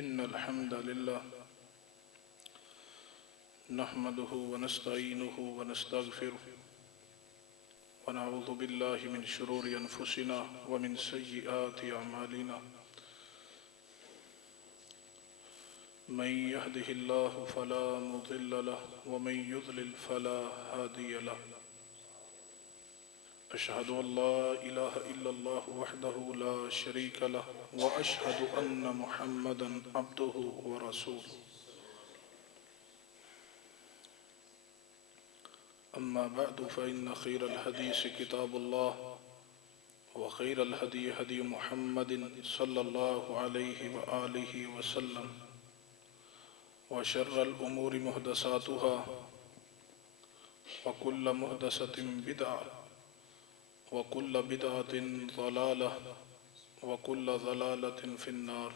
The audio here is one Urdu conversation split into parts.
إن الحمد لله نحمده ونستعينه ونستغفره ونعوذ بالله من شرور أنفسنا ومن سيئات أعمالنا من يهده الله فلا مضل له ومن يضلل فلا هادي له أشهد أن لا إله إلا الله وحده لا شريك له وأشهد أن محمدا عبده ورسوله أما بعد فإن خير الحديث كتاب الله وخير الهدي هدي محمد صلى الله عليه وآله وسلم وشر الأمور محدثاتها وكل محدثة بدعة وكل بدعة ضلالة وكل ضلالة في النار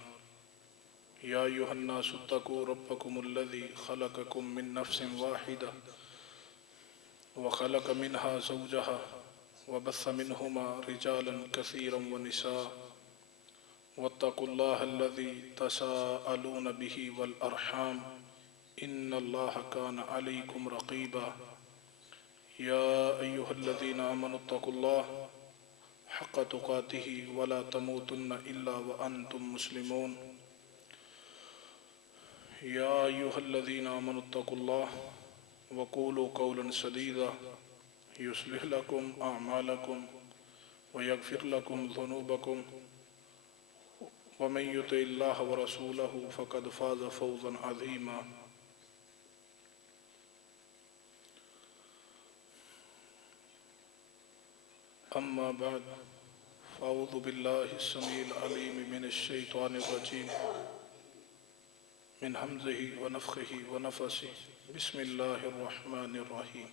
يا أيها الناس اتقوا ربكم الذي خلقكم من نفس واحدة وخلق منها زوجها وبث منهما رجالا كثيرا ونساء واتقوا الله الذي تساءلون به والأرحام إن الله كان عليكم رقيبا يا أيها الذين آمنوا اتقوا الله حق تقاته ولا تموتن إلا وأنتم مسلمون يا أيها الذين آمنوا اتقوا الله وقولوا قولا سديدا يصلح لكم أعمالكم ويغفر لكم ذنوبكم ومن يطع الله ورسوله فقد فاز فوزا عظيما أما بعد فأعوذ بالله السميع العليم من الشيطان الرجيم من همزه ونفخه ونفسه بسم الله الرحمن الرحيم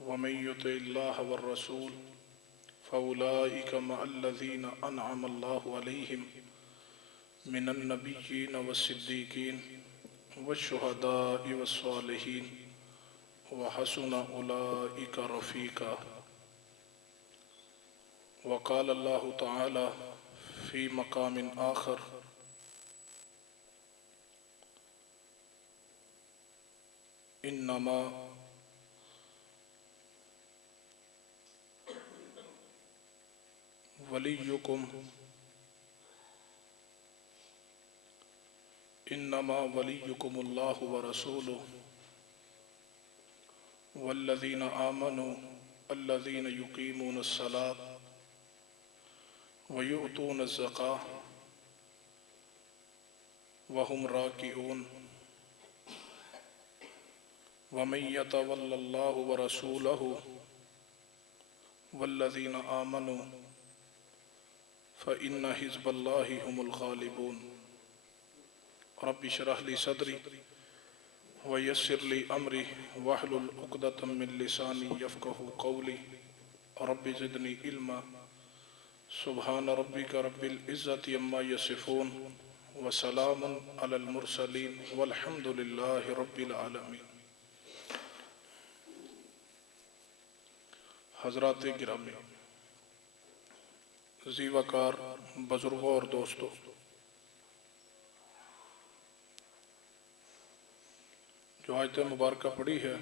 ومن يطع الله والرسول فأولئك مع الذين أنعم الله عليهم من النبيين والصديقين والشهداء والصالحين وحسن أولئك رفيقا وقال الله تعالى في مقام آخر إنما وليكم الله ورسوله والذين آمنوا الذين يقيمون الصلاة ويؤتون الزكاة وهم راكعون ومن يتول الله ورسوله والذين آمنوا فإن حزب الله هم الغالبون رب اشرح لي صدري ويسر لي أمري واحلل عقدة من لساني يفقهوا قولي رب زدني علما سبحان ربك رب العزة عما يصفون وسلام على المرسلين والحمد لله رب العالمين حضرات گرامی، ذی وقار بزرگوں اور دوستوں، جو آیت مبارکہ پڑھی ہے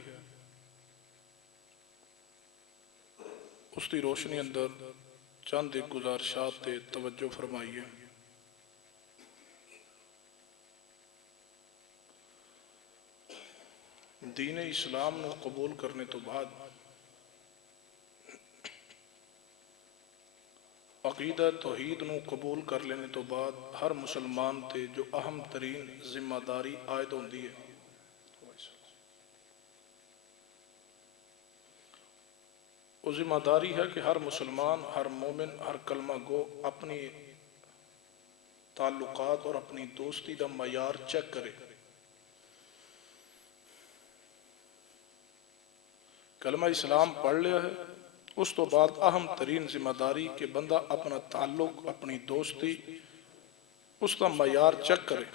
اس کی روشنی اندر چند ایک گزارشات تے توجہ فرمائیے۔ دین اسلام نو قبول کرنے تو بعد عقیدہ توحید نو قبول کر لینے تو بعد ہر مسلمان تے جو اہم ترین ذمہ داری عائد ہوندی ہے وہ ذمہ داری ہے کہ ہر مسلمان، ہر مومن، ہر کلمہ گو اپنی تعلقات اور اپنی دوستی دا معیار چیک کرے۔ کلمہ اسلام پڑھ لیا ہے، اس تو بعد اہم ترین ذمہ داری کہ بندہ اپنا تعلق، اپنی دوستی، اس کا معیار چیک کرے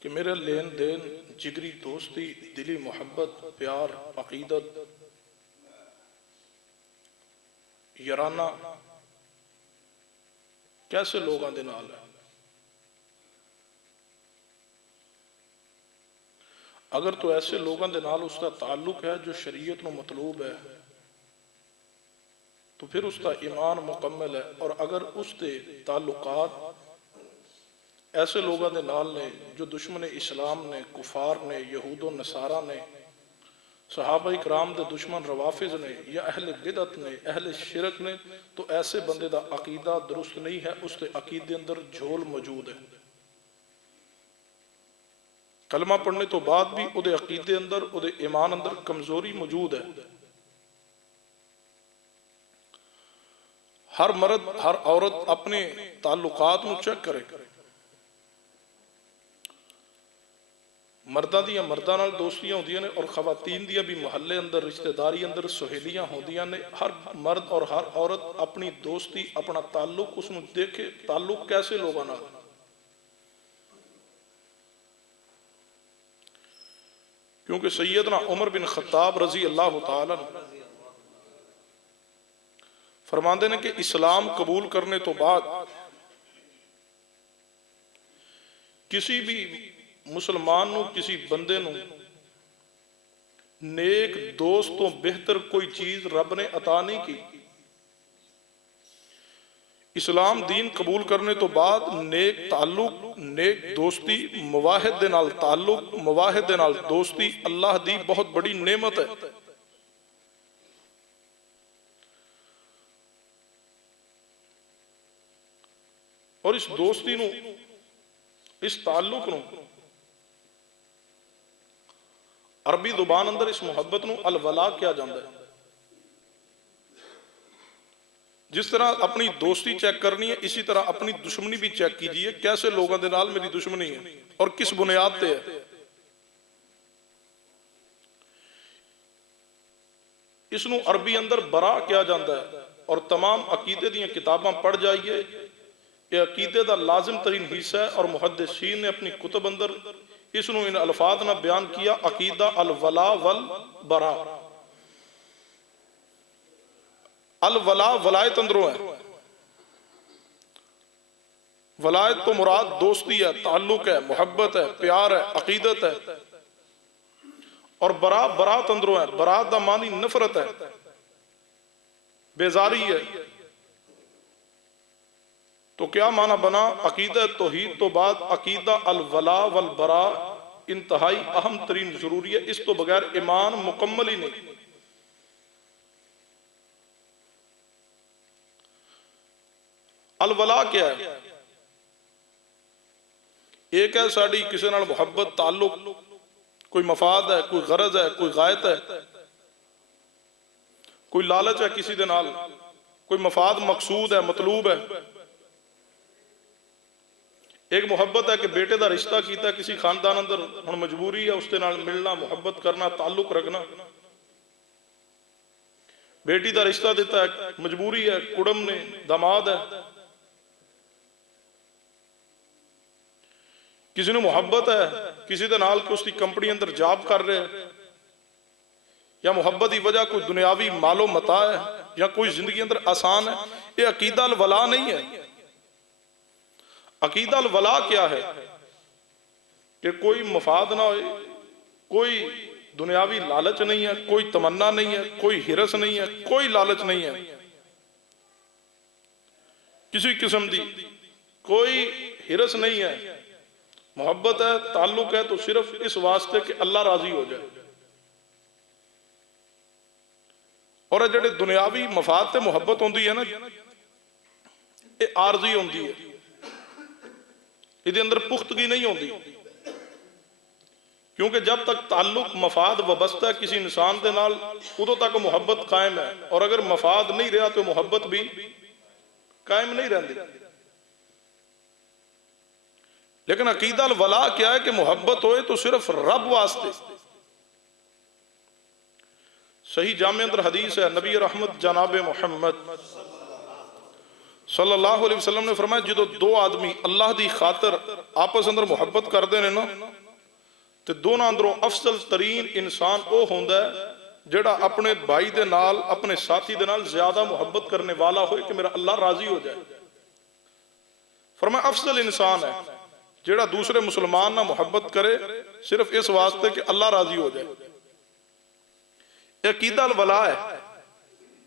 کہ میرا لین دین، جگری دوستی، دلی محبت، پیار، عقیدت، یارانہ کیسے لوگوں دے نال ہے۔ اگر تو ایسے لوگوں دے نال اس کا تعلق ہے جو شریعت نو مطلوب ہے تو پھر اس کا ایمان مکمل ہے، اور اگر اس دے تعلقات ایسے لوگوں دے نال نے جو دشمن اسلام نے، کفار نے، یہود و نصارہ نے، صحابہ اکرام دے دشمن روافض نے، یا اہل بدعت نے، اہل شرک نے، تو ایسے بندے دا عقیدہ درست نہیں ہے، اس دے عقیدے اندر جھول موجود ہے۔ کلمہ پڑھنے تو بعد بھی او دے عقیدے اندر، او دے ایمان اندر کمزوری موجود ہے۔ ہر مرد ہر عورت اپنے تعلقات نو چیک کرے، مردہ دیاں مردہ نال دوستیاں ہوندیاں نے، اور خواتین دیاں بھی محلے اندر، رشتہ داری اندر سہیلیاں ہوندیاں نے۔ ہر مرد اور ہر عورت اپنی دوستی، اپنا تعلق اس نو دیکھے، تعلق کیسے لوگاں نال۔ کیونکہ سیدنا عمر بن خطاب رضی اللہ تعالیٰ فرماندے نے کہ اسلام قبول کرنے تو بعد کسی بھی مسلمان نو، کسی بندے نو نیک دوستوں بہتر کوئی چیز رب نے عطا نہیں کی۔ اسلام دین قبول کرنے تو بعد نیک تعلق، نیک دوستی، مواحد دے نال تعلق، مواحد دے نال دوستی اللہ دی بہت بڑی نعمت ہے۔ اور اس دوستی نو، اس تعلق نو، عربی زبان اندر اس محبت نو الولا کیا جاندہ ہے۔ جس طرح اپنی دوستی چیک کرنی ہے، اسی طرح اپنی دشمنی بھی چیک کیجئے، کیسے لوگوں دے نال میری دشمنی ہے اور کس بنیاد تے ہے۔ اس نو عربی اندر برا کیا جاندہ ہے، اور تمام عقیدے دیاں کتاباں پڑھ جائیے، یہ عقیدے دا لازم ترین حصہ ہے، اور محدثین نے اپنی کتب اندر اس نو ان الفاظ نہ بیان کیا، عقیدہ الولا والبرا۔ الولا ولایت اندروں ہے، ولایت تو مراد دوستی ہے، تعلق ہے، محبت ہے، پیار ہے، عقیدت ہے، اور برا برات اندروں ہے، برات دا معنی نفرت ہے، بیزاری ہے۔ تو کیا معنی بنا؟ عقیدہ توحید تو بعد عقیدہ الولا والبرا انتہائی اہم ترین ضروری ہے، اس تو بغیر ایمان مکمل ہی نہیں۔ الولا کیا ہے؟ ایک ہے ساڑی کسی نال محبت، تعلق، کوئی مفاد ہے، کوئی غرض ہے، کوئی غائط ہے، کوئی لالچ ہے کسی دے نال، کوئی مفاد مقصود ہے، مطلوب ہے۔ ایک محبت ہے کہ بیٹے دا رشتہ کیتا ہے کسی خاندان اندر، ہن مجبوری ہے اس دے نال ملنا، محبت کرنا، تعلق رکھنا۔ بیٹی دا رشتہ دیتا ہے، مجبوری ہے، کڑم نے، داماد ہے۔ کسی نے محبت ہے کسی دے نال کہ اس کی کمپنی اندر جاب کر رہے، یا محبت کی وجہ کوئی دنیاوی مال و متاع ہے، یا کوئی زندگی اندر آسان ہے، یہ عقیدہ الولا نہیں ہے۔ عقیدہ الولا کیا ہے؟ کہ کوئی مفاد نہ ہوئے، کوئی دنیاوی لالچ نہیں ہے، کوئی تمنا نہیں ہے، کوئی ہرس نہیں ہے، کوئی لالچ نہیں ہے کسی قسم دی، کوئی ہرس نہیں ہے۔ محبت ہے، تعلق ہے تو صرف اس واسطے کہ اللہ راضی ہو جائے۔ اور جڑے دنیاوی مفاد تے محبت ہوندی ہے نا، یہ عارضی ہوندی ہے، یہ اندر پختگی نہیں ہوندی۔ کیونکہ جب تک تعلق مفاد وابستہ ہے کسی انسان دے نال، ادو تک محبت قائم ہے، اور اگر مفاد نہیں رہا تو محبت بھی قائم نہیں رہندی۔ لیکن عقیدہ الولا کیا ہے کہ محبت ہوئے تو صرف رب واسطے۔ صحیح جامع اندر حدیث ہے، نبی رحمت جناب محمد صلی اللہ علیہ وسلم نے فرمایا جدو دو آدمی اللہ دی خاطر آپس اندر محبت کر دے نا، تو دونوں اندروں افضل ترین انسان او ہوندا ہے جڑا اپنے بھائی دے نال، اپنے ساتھی دے نال زیادہ محبت کرنے والا ہوئے کہ میرا اللہ راضی ہو جائے۔ فرمایا افضل انسان ہے جیڑا دوسرے مسلمان نہ محبت کرے صرف اس واسطے کہ اللہ راضی ہو جائے. یہ عقیدہ الولا ہے،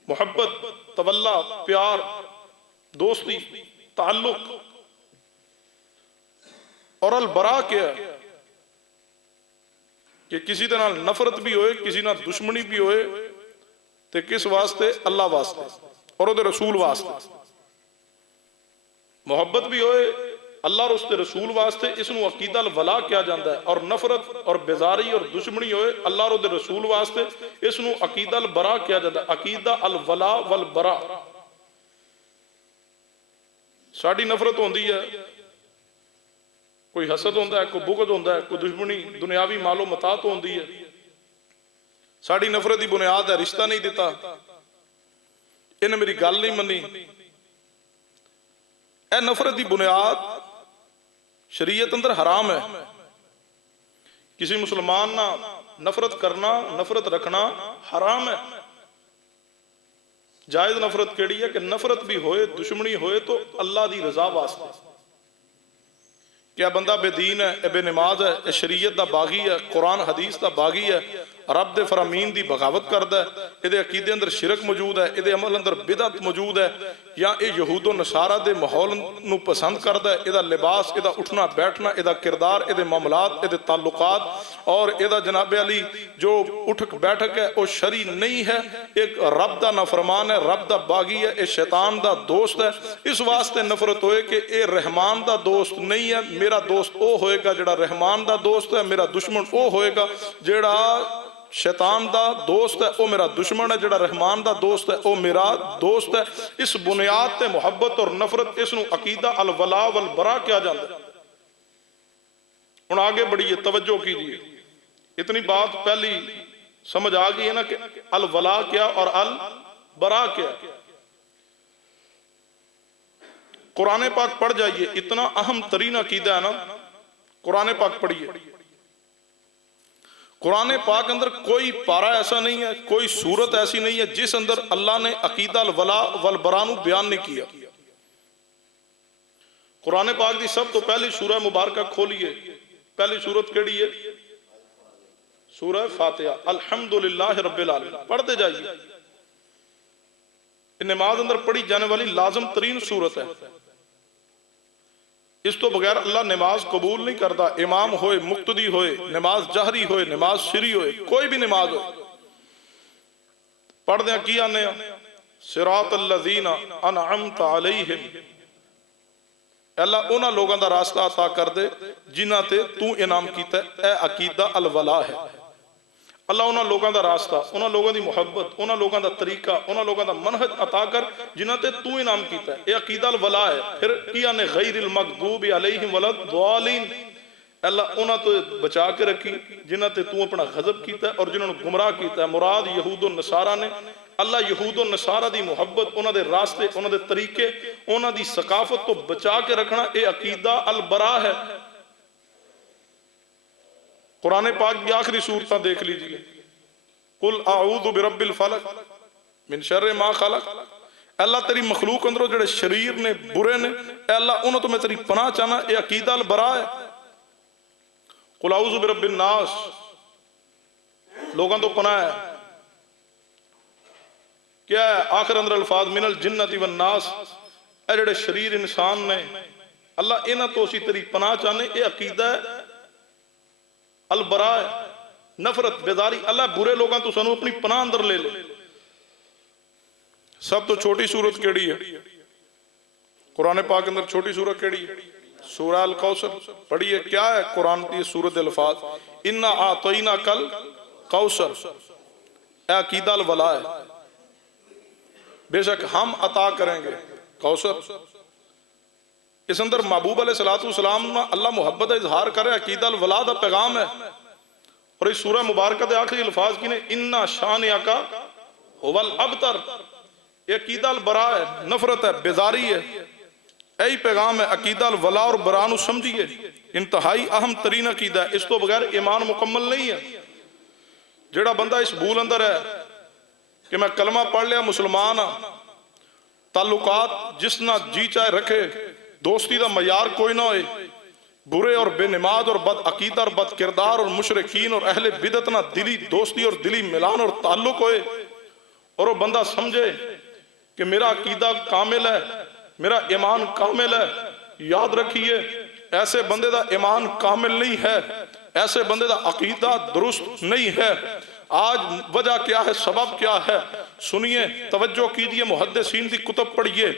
محبت، تولا، پیار، دوستی، تعلق. اور البرا کیا ہے کہ کسی طرح نفرت بھی ہوئے، کسی نہ دشمنی بھی ہوئے تے کس واسطے؟ اللہ واسطے اور وہ رسول واسطے. محبت بھی ہوئے اللہ اور اس کے رسول واسطے، اس نو عقیدہ الولا کیا جاندہ ہے. اور نفرت اور بیزاری اور دشمنی ہوئے اللہ اور اس کے رسول واسطے، اس نو عقیدہ البرا کیا جاندہ ہے. عقیدہ الولا والبرا. ساڑی نفرت ہوندی ہے، کوئی حسد ہوندہ ہے، کوئی بغض ہوندہ ہے، کوئی دشمنی دنیاوی مال و متاع تو ہوندی ہے. ساڑی نفرت دی بنیاد ہے رشتہ نہیں دیتا، انہیں میری گل نہیں منی. اے نفرت دی بنیاد شریعت اندر حرام ہے. کسی مسلمان نہ نفرت کرنا، نفرت رکھنا حرام ہے. جائز نفرت کیڑی ہے کہ نفرت بھی ہوئے، دشمنی ہوئے تو اللہ دی رضا واسطے. کیا بندہ بے دین ہے، اے بے نماز ہے، اے شریعت دا باغی ہے، قرآن حدیث دا باغی ہے، رب دے فرامین دی بغاوت کردہ ہے، ادھے عقیدے اندر شرک موجود ہے، ادھے عمل اندر بدعت موجود ہے، یا اے یہود و نصارہ دے ماحول نو پسند کردہ ہے، ادھا لباس، ادھا اٹھنا بیٹھنا، ادھا کردار، ادھے معاملات، ادھے تعلقات، اور ادھا جناب علی جو اٹھک بیٹھک ہے وہ شرعی نہیں ہے، ایک رب دا نافرمان ہے، رب دا باغی ہے، اے شیطان دا دوست ہے. اس واسطے نفرت ہوئے کہ اے رحمان دا دوست نہیں ہے. میرا دوست او ہوئے گا جڑا رحمان دا دوست ہے، میرا دشمن او ہوئے گا جڑا شیطان دا دوست ہے، او میرا دشمن ہے. جڑا رحمان دا دوست ہے او میرا دوست ہے. اس بنیاد تے محبت اور نفرت، اس نو عقیدہ الولا والبرا کیا جاندہ ہے. ان آگے بڑھئیے، توجہ کیجئے. اتنی بات پہلی سمجھ آگئی ہے نا کہ الولا کیا اور البرا کیا. قرآن پاک پڑھ جائیے، اتنا اہم ترین عقیدہ ہے نا. قرآن پاک پڑھیے. قرآن پاک اندر کوئی پارہ ایسا نہیں ہے، کوئی سورت ایسی نہیں ہے جس اندر اللہ نے عقیدہ الولا والبرا نو بیان نہیں کیا. قرآن پاک دی سب تو پہلی سورہ مبارکہ کھولیے. پہلی سورت کیڑی ہے؟ سورہ فاتحہ. الحمدللہ رب العالمین پڑھتے جائیے. نماز اندر پڑھی جانے والی لازم ترین سورت ہے. اس تو بغیر اللہ نماز قبول نہیں کرتا. امام ہوئے، مقتدی ہوئے، نماز جہری ہوئے، نماز سری ہوئے، کوئی بھی نماز ہو، پڑھ دیں کی آنے صراط الذین انعمت علیہم. اللہ انہاں لوگاں دا راستہ عطا کر دے جنہاں تے تو انعام کیتا ہے. اے عقیدہ الولا ہے. اللہ انہاں لوگاں دا راستہ، انہاں لوگاں دی محبت، انہاں لوگاں دا طریقہ، انہاں لوگاں دا منہج عطا کر جنہاں تے تو انعام کیتا ہے. یہ عقیدہ الولا ہے. پھر کیا نے غیر المغضوب علیہم ولا الضالین. اللہ انہاں تو بچا کے رکھی جنہاں تے تو اپنا غضب کیتا ہے اور جنہاں نے گمراہ کیتا ہے. مراد یہود و نصارہ نے. اللہ یہود و نصارہ دی محبت، انہاں دے راستے، انہاں دے طریقے، انہاں دی ثقافت تو بچا کے رکھنا، اے عقیدہ البرا ہے. قرآن پاک کی آخری سورتاں دیکھ لیجئے. قل اعوذ برب الفلق من شر ما خلق. اللہ تیری مخلوق اندروں جڑے شریر نے، برے نے، اے اللہ انہوں تو میں تیری پناہ چاہنا. اے عقیدہ البرا ہے. قل اعوذ برب الناس، لوگاں تو پناہ ہے. کیا ہے آخر اندر الفاظ من الجنت والناس. اے جڑے شریر انسان نے اللہ انہوں تو اسی تیری پناہ چاہنے. اے عقیدہ البرا ہے. نفرت، بیداری، اللہ برے لوگاں تو سنو اپنی پناہ اندر لے لے. سب تو چھوٹی سورت کیڑی ہے قرآن پاک اندر؟ چھوٹی سورت کیڑی ہے؟ سورہ الکوثر. پڑھیے کیا ہے قرآن کی سورت الفاظ؟ انا اعطیناک الکوثر. اے عقیدہ الولا ہے. بے شک ہم عطا کریں گے کوثر. اس اندر محبوب علیہ السلام اللہ محبت اظہار کرے، عقیدہ الولا دا پیغام ہے. اور اس سورہ مبارکہ دے آخری الفاظ کی نے انا شانئک هو الابتر. یہ عقیدہ البرا ہے، نفرت ہے، بیزاری ہے. یہی پیغام ہے. عقیدہ الولا اور برا نو سمجھیے، انتہائی اہم ترین عقیدہ ہے. اس تو بغیر ایمان مکمل نہیں ہے. جڑا بندہ اس بھول اندر ہے کہ میں کلمہ پڑھ لیا مسلمان ہاں، تعلقات جس نہ جی چاہے رکھے، دوستی دا معیار کوئی نہ ہوئے، برے اور بے نماز اور بد عقیدہ اور بد کردار اور مشرکین اور اہل بدعت نہ دلی دوستی اور دلی ملان اور تعلق ہوئے، اور وہ بندہ سمجھے کہ میرا عقیدہ کامل ہے، میرا ایمان کامل ہے۔ یاد رکھیے ایسے بندے دا ایمان کامل نہیں ہے، ایسے بندے دا عقیدہ درست نہیں ہے۔ آج وجہ کیا ہے، سبب کیا ہے؟ سنیے، توجہ کیجئے، محدثین کی کتب پڑھیے۔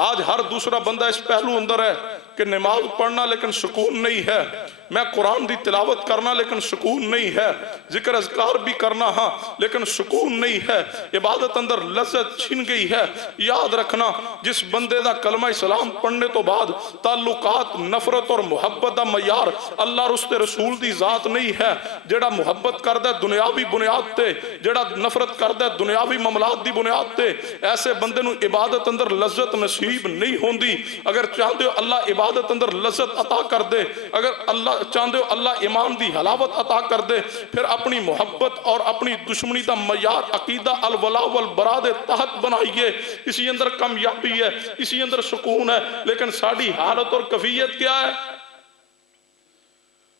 آج ہر دوسرا بندہ اس پہلو اندر ہے کہ نماز پڑھنا لیکن سکون نہیں ہے، میں قرآن دی تلاوت کرنا لیکن سکون نہیں ہے، ذکر اذکار بھی کرنا ہاں لیکن سکون نہیں ہے، عبادت اندر لذت چھن گئی ہے۔ یاد رکھنا، جس بندے دا کلمہ اسلام پڑھنے تو بعد تعلقات نفرت اور محبت دا معیار اللہ اور اس کے رسول دی ذات نہیں ہے، جڑا محبت کردہ دنیاوی بنیاد تے، جڑا نفرت کردہ دنیاوی معاملات دی بنیاد تے، ایسے بندے نو عبادت اندر لذت نصیب نہیں ہوندی۔ اگر چاہتے ہو اللہ عبادت اندر لذت عطا کر دے، اگر اللہ چاہتے ہو اللہ ایمان دی حلاوت عطا کر دے، پھر اپنی محبت اور اپنی دشمنی دا معیار عقیدہ الولا والبراء دے تحت بنائیے۔ اسی اندر کامیابی ہے، اسی اندر سکون ہے۔ لیکن ساڑھی حالت اور کیفیت کیا ہے؟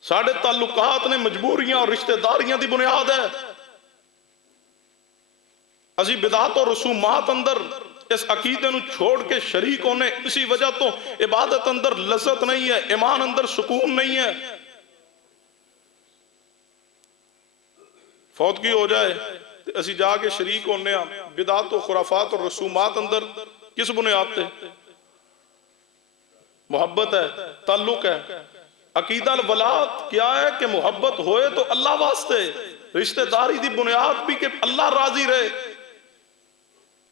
ساڑھے تعلقات نے مجبوریاں اور رشتہ داریاں دی بنیاد ہے۔ اسی بدعات اور رسومات اندر اس عقیدے نو چھوڑ کے شریک ہونے، اسی وجہ تو عبادت اندر لذت نہیں ہے، ایمان اندر سکون نہیں ہے۔ فوت کی ہو جائے اسی جا کے شریک ہونے ہاں بدعات و خرافات اور رسومات اندر، کس بنیاد تے؟ محبت ہے، تعلق ہے۔ عقیدہ الولاد کیا ہے کہ محبت ہوئے تو اللہ واسطے، رشتہ داری دی بنیاد بھی کہ اللہ راضی رہے۔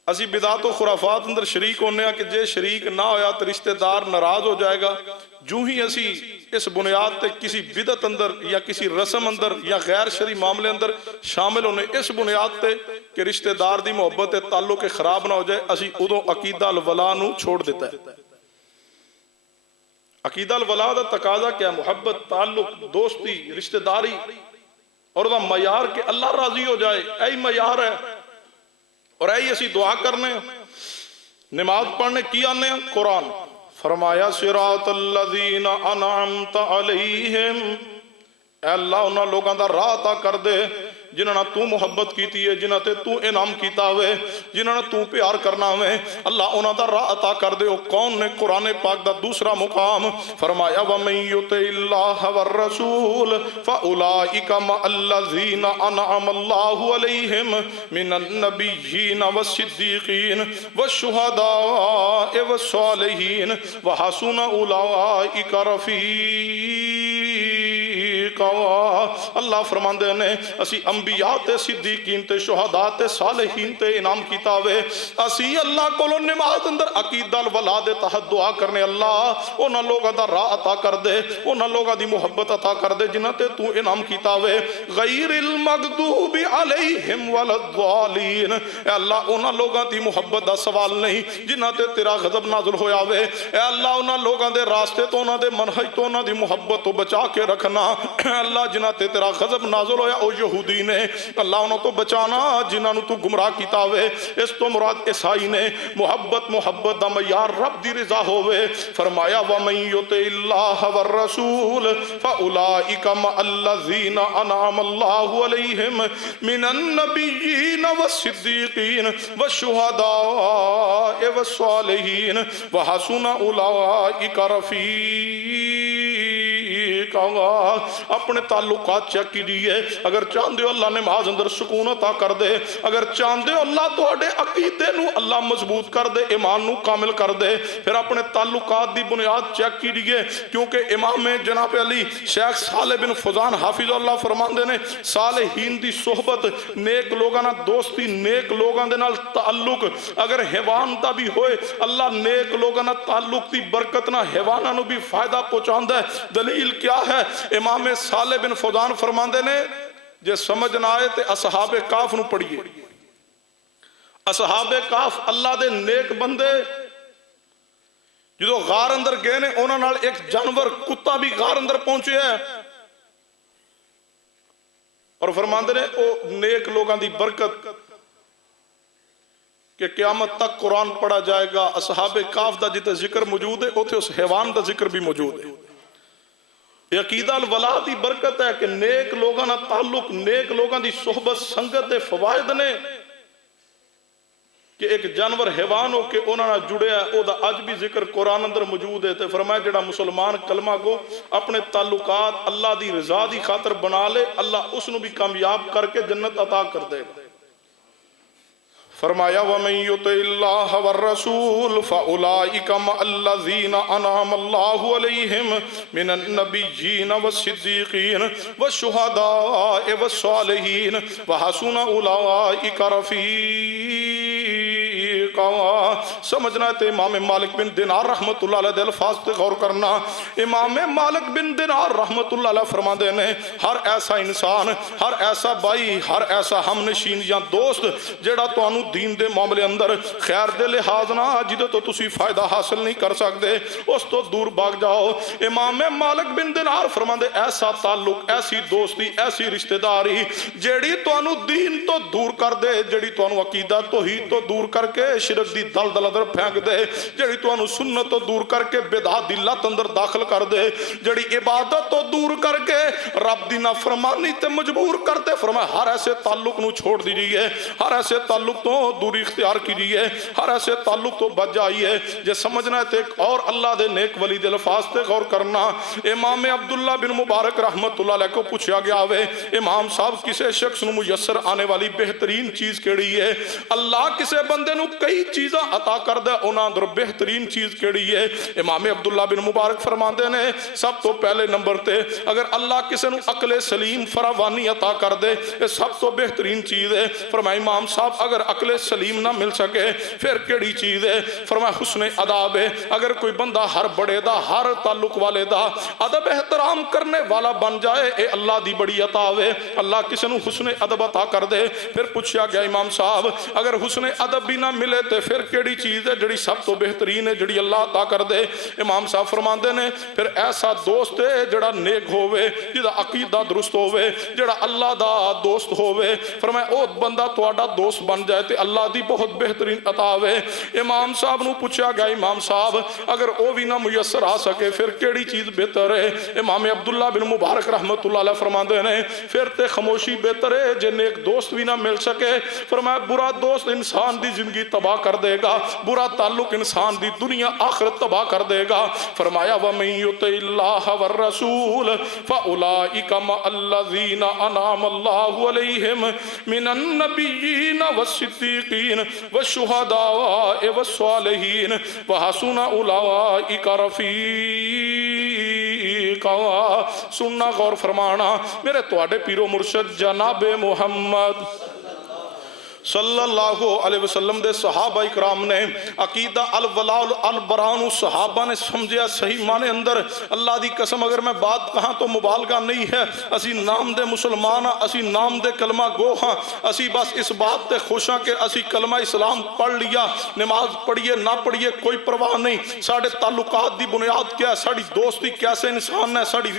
اسی بدعات و خرافات اندر شریک ہونے ہیں کہ جے شریک نہ ہویا تو رشتہ دار ناراض ہو جائے گا۔ جو ہی اسی اس بنیاد تے کسی بدعت اندر یا کسی رسم اندر یا غیر شرعی معاملے اندر شامل ہونے، اس بنیاد تے کہ رشتہ دار دی محبت تعلق خراب نہ ہو جائے، اسی ادوں عقیدہ الولا نو چھوڑ دیتا ہے۔ عقیدہ الولا دا تقاضا کیا؟ محبت، تعلق، دوستی، رشتہ داری، اور دا معیار کہ اللہ راضی ہو جائے، ایہی معیار ہے۔ اور ایہی اسی دعا کرنے، نماز پڑھنے کی آنے قرآن فرمایا صراط الذین انعمت علیہم، اے اللہ انہاں لوگاں دا راہ عطا کر دے جنہاں تو محبت کیتی ہے، جنہاں تے تو انعام کیتا ہوئے، جنہاں تو پیار کرنا ہوئے، اللہ انہاں دا راہ عطا کر دے۔ وہ کون نے؟ قرآن پاک دا دوسرا مقام فرمایا وَمَن يُطِعِ اللَّهَ وَالرَّسُولَ فَأُولَئِكَ مَعَ الَّذِينَ أَنْعَمَ اللَّهُ عَلَيْهِمْ مِنَ النَّبِيِّينَ وَالصِّدِّيقِينَ وَالشُّهَدَاءِ وَالصَّالِحِينَ وَحَسُنَ أُولَئِكَ رَفِيقًا۔ اللہ فرماندے نے اسی انبیاء تے صدیقین تے شہداء تے صالحین تے انعام کیتا ہوئے۔ اسی اللہ کولو نماز اندر عقیدہ الولا دے تحت دعا کرنے، اللہ انہاں لوگاں دا راہ عطا کر دے، انہاں لوگاں دی محبت عطا کر دے جنہاں تے تو انعام کیتا ہوئے، غیر المغضوب علیہم ولا الضالین۔ اے اللہ انہاں لوگاں دی محبت دا سوال نہیں جنہاں تے تیرا غضب نازل ہویا ہوئے، اے اللہ انہاں لوگاں دے راستے تو انہاں دے منہج تو انہاں دی محبت تو بچا کے رکھنا۔ اللہ جنہاں تے تیرا غضب نازل ہویا او یہودی نے، اللہ انہوں تو بچانا جنہاں نو تو گمراہ کیتا ہوئے۔ اس تو مراد عیسائی نے۔ محبت دا معیار رب دی رضا ہوئے۔ فرمایا وَمَن يُطِعِ اللَّهَ وَالرَّسُولَ فَأُولَئِكَ مَعَ الَّذِينَ أَنْعَمَ اللَّهُ عَلَيْهِمْ مِنَ النَّبِيِّينَ وَالصِّدِّيقِينَ وَالشُّهَدَاءِ وَالصَّالِحِينَ وَحَسُنَ أُولَئِكَ رَفِيقًا۔ اپنے تعلقات چیک کیجئے، اگر چاہندے ہو اللہ نماز اندر سکون عطا کر دے، اگر چاہندے ہو اللہ تواڈے عقیدے نو اللہ مضبوط کر دے، ایمان نو کامل کر دے، پھر اپنے تعلقات دی بنیاد چیک کیجئے۔ کیونکہ امام جناب علی شیخ صالح بن فوزان حافظ اللہ فرماندے نے صالحین دی صحبت، نیک لوگاں نال دوستی، نیک لوگاں دے نال تعلق اگر حیوان دا بھی ہوئے، اللہ نیک لوگاں نال تعلق دی برکت نہ حیواناں نو بھی فائدہ پہنچاندا ہے۔ دلیل کیا ہے؟ امام صالح بن فوزان فرماندے نے جے سمجھ نہ آئے تے اصحاب کاف نو پڑھیے۔ اصحاب کاف اللہ دے نیک بندے جدو غار اندر گئے نے، انہاں نال ایک جانور کتا بھی غار اندر پہنچے ہے، اور فرماندے نے او نیک لوگاں دی برکت کہ قیامت تک قرآن پڑھا جائے گا، اصحاب کاف دا جتے ذکر موجود ہے اوتھے اس حیوان دا ذکر بھی موجود ہے۔ یہ عقیدہ الولا دی برکت ہے کہ نیک لوگاں نال تعلق، نیک لوگاں دی صحبت سنگت دے فوائد نے کہ ایک جانور حیوان ہو کے انہاں نال جڑیا ہے، او دا اج بھی ذکر قرآن اندر موجود ہے۔ تے فرمایا جڑا مسلمان کلمہ کو اپنے تعلقات اللہ دی رضا دی خاطر بنا لے، اللہ اس نو بھی کامیاب کر کے جنت عطا کر دے گا۔ فرمایا وَمَن يُطِعِ اللَّهَ وَالرَّسُولَ فَأُولَئِكَ مَعَ الَّذِينَ أَنْعَمَ اللَّهُ عَلَيْهِمْ مِنَ النَّبِيِّينَ وَالصِّدِّيقِينَ وَالشُّهَدَاءِ وَالصَّالِحِينَ وَحَسُنَ أُولَئِكَ رَفِيقًا۔ سمجھنا ہے امام مالک بن دینار رحمت اللہ علیہ دے الفاظ تے غور کرنا۔ امام مالک بن دینار رحمت اللہ علیہ فرما دے نے ہر ایسا انسان، ہر ایسا بھائی، ہر ایسا ہم نشین یا دوست جڑا تانوں دین دے معاملے اندر خیر دے لحاظ نہ جدے تو تسی فائدہ حاصل نہیں کر سکتے اس تو دور بھاگ جاؤ۔ امام مالک بن دینار فرما دے ایسا تعلق، ایسی دوستی، ایسی رشتہ داری جیڑی تانوں دین تو دور کر دے، جیڑی تانوں عقیدہ توحید تو دور کر کے شرک دی دلدل اندر پھینک دے، جڑی تانوں سنت تو دور کر کے بدعت دی لت اندر داخل کر دے، جڑی عبادت تو دور کر کے رب دی نافرمانی تے مجبور کرتے، فرمایا ہر ایسے تعلق نو چھوڑ دیجئے، ہر ایسے تعلق تو دوری اختیار کیجئے، ہر ایسے تعلق تو بچ جائیے۔ جے سمجھنا ہے تے ایک اور اللہ دے نیک ولی دے الفاظ تے غور کرنا۔ امام عبداللہ بن مبارک رحمت اللہ علیہ کو پوچھا گیا ہوئے امام صاحب کسے شخص نو میسر آنے والی بہترین چیز کیڑی ہے؟ اللہ کسے بندے نو کئی چیزاں عطا کر دے انہاں اندر بہترین چیز کیڑی ہے؟ امام عبداللہ بن مبارک فرماندے نے سب تو پہلے نمبر تے اگر اللہ کسے نو عقل سلیم فراوانی عطا کر دے یہ سب تو بہترین چیز ہے۔ فرمایا امام صاحب اگر عقل سلیم نہ مل سکے پھر کیڑی چیز ہے؟ فرمایا حسن ادب ہے۔ اگر کوئی بندہ ہر بڑے دا، ہر تعلق والے دا ادب احترام کرنے والا بن جائے اے اللہ دی بڑی عطا ہے۔ اللہ کسے نو حسن ادب عطا کر دے۔ پھر پوچھا گیا امام صاحب اگر حسن ادب بھی نہ ملے تے پھر کیڑی چیز ہے جڑی سب تو بہترین ہے جڑی اللہ عطا کر دے؟ امام صاحب فرماندے نے پھر ایسا دوست ہے جڑا نیک ہوئے، جڑا عقیدہ درست ہوئے، جڑا اللہ دا دوست ہوئے۔ فرمایا او بندہ تواڈا دوست بن جائے تے اللہ دی بہت بہترین عطا ہے۔ امام صاحب نو پوچھا گیا امام صاحب اگر او بھی نہ میسر آ سکے پھر کیڑی چیز بہتر ہے؟ امام عبداللہ بن مبارک رحمت اللہ علیہ فرماندے نے پھر تے خاموشی بہتر ہے جے نیک دوست بھی نہ مل سکے۔ فرمایا برا دوست انسان دی زندگی تباہ کر دے گا، برا تعلق انسان دی دنیا آخرت تباہ کر دے گا۔ فرمایا وَمَن يُطِعِ اللَّهَ وَالرَّسُولَ فَأُولَئِكَ مَعَ الَّذِينَ أَنْعَمَ اللَّهُ عَلَيْهِمْ مِنَ النَّبِيِّينَ وَالصِّدِّيقِينَ وَالشُّهَدَاءِ وَالصَّالِحِينَ وَحَسُنَ أُولَئِكَ رَفِيقًا۔ سننا غور فرمانا میرے تواڈے پیرو مرشد جناب محمد صلی اللہ علیہ وسلم دے صحابہ اکرام نے عقیدہ الولاء البراء صحابہ نے سمجھیا صحیح معنی اندر اللہ دی قسم اگر میں بات کہاں تو مبالغہ نہیں ہے، اسی نام دے مسلمان ہاں، اسی نام دے کلمہ گو ہاں، اسی بس اس بات تے خوش ہاں کہ اسی کلمہ اسلام پڑھ لیا، نماز پڑھیے نہ پڑھیے کوئی پرواہ نہیں، ساڑھے تعلقات دی بنیاد کیا ہے، ساڑھی دوستی کیسے انسان ہے، ساڑھی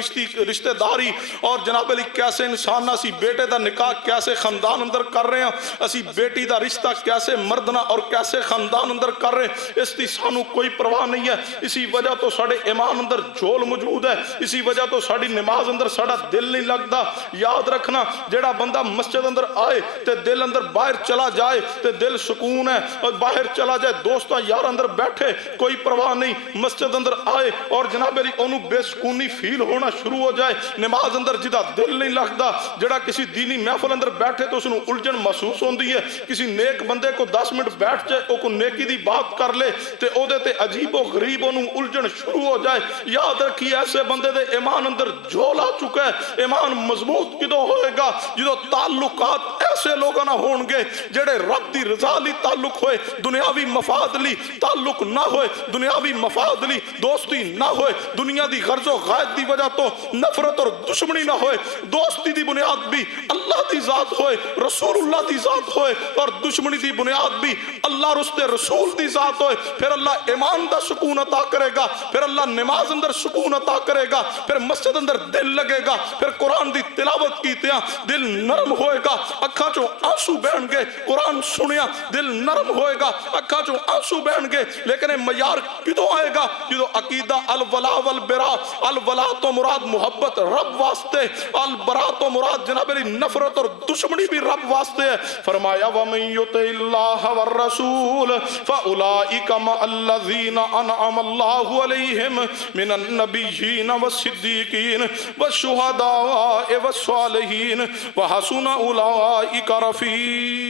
رشتہ داری اور جناب علی کیسے انسان ہے، اسی بیٹے دا نکاح کیسے خاندان اندر کر رہے ہیں، اسی بیٹی دا رشتہ کیسے مردنا اور کیسے خاندان اندر کر رہے ہیں، اس دی سانو کوئی پرواہ نہیں ہے۔ اسی وجہ تو ساڑھے ایمان اندر جھول موجود ہے، اسی وجہ تو ساڑھی نماز اندر ساڑھا دل نہیں لگتا۔ یاد رکھنا جڑا بندہ مسجد اندر آئے تے دل اندر باہر چلا جائے تے دل سکون ہے، اور باہر چلا جائے دوستاں یار اندر بیٹھے کوئی پرواہ نہیں، مسجد اندر آئے اور جناب علی انہوں بے سکونی فیل ہونا شروع ہو جائے، نماز اندر جدا دل نہیں لگتا، جڑا کسی دینی محفل اندر بیٹھے تو اس نے الجھن محسوس ہوندی ہے، کسی نیک بندے کو 10 منٹ بیٹھ جائے او کو نیکی دی بات کر لے تے او دے تے عجیب و غریب انہوں الجھن شروع ہو جائے۔ یاد رکھیے ایسے بندے دے ایمان اندر جھول آ چکا ہے۔ ایمان مضبوط کدوں ہوئے گا جدو تعلقات ایسے لوگوں نہ ہون گے جڑے رب دی رضا لی تعلق ہوئے، دنیاوی مفاد لی تعلق نہ ہوئے، دنیاوی مفاد لی دوستی نہ ہوئے، دنیا دی غرض و غائد دی وجہ تو نفرت اور دشمنی نہ ہوئے، دوستی دی بنیاد بھی اللہ دی ذات ہوئے، رسول اللہ دی ذات ہوئے، ہوئے اور دشمنی دی بنیاد بھی اللہ اور اس دے رسول دی ذات ہوئے، پھر اللہ ایمان دا سکون عطا کرے گا، پھر اللہ نماز اندر سکون عطا کرے گا، پھر مسجد اندر دل لگے گا، پھر قرآن دی تلاوت کیتیاں دل نرم ہوئے گا، اکھاں چوں آنسو بہن گے، قرآن سنیا دل نرم ہوئے گا، اکھاں چوں آنسو بہن گے۔ لیکن معیار کدوں آئے گا؟ جدو عقیدہ الولا والبرا، الولا تو مراد محبت رب واسطے، البرا تو مراد جناب علی نفرت اور دشمنی بھی رب واسطے ہے۔ فرمایا وَمَن يُطِعِ اللَّهَ وَالرَّسُولَ فَأُولَئِكَ مَعَ الَّذِينَ أَنْعَمَ اللَّهُ عَلَيْهِمْ مِنَ النَّبِيِّينَ وَالصِّدِّيقِينَ وَالشُّهَدَاءِ وَالصَّالِحِينَ وَحَسُنَ أُولَئِكَ رفیقا۔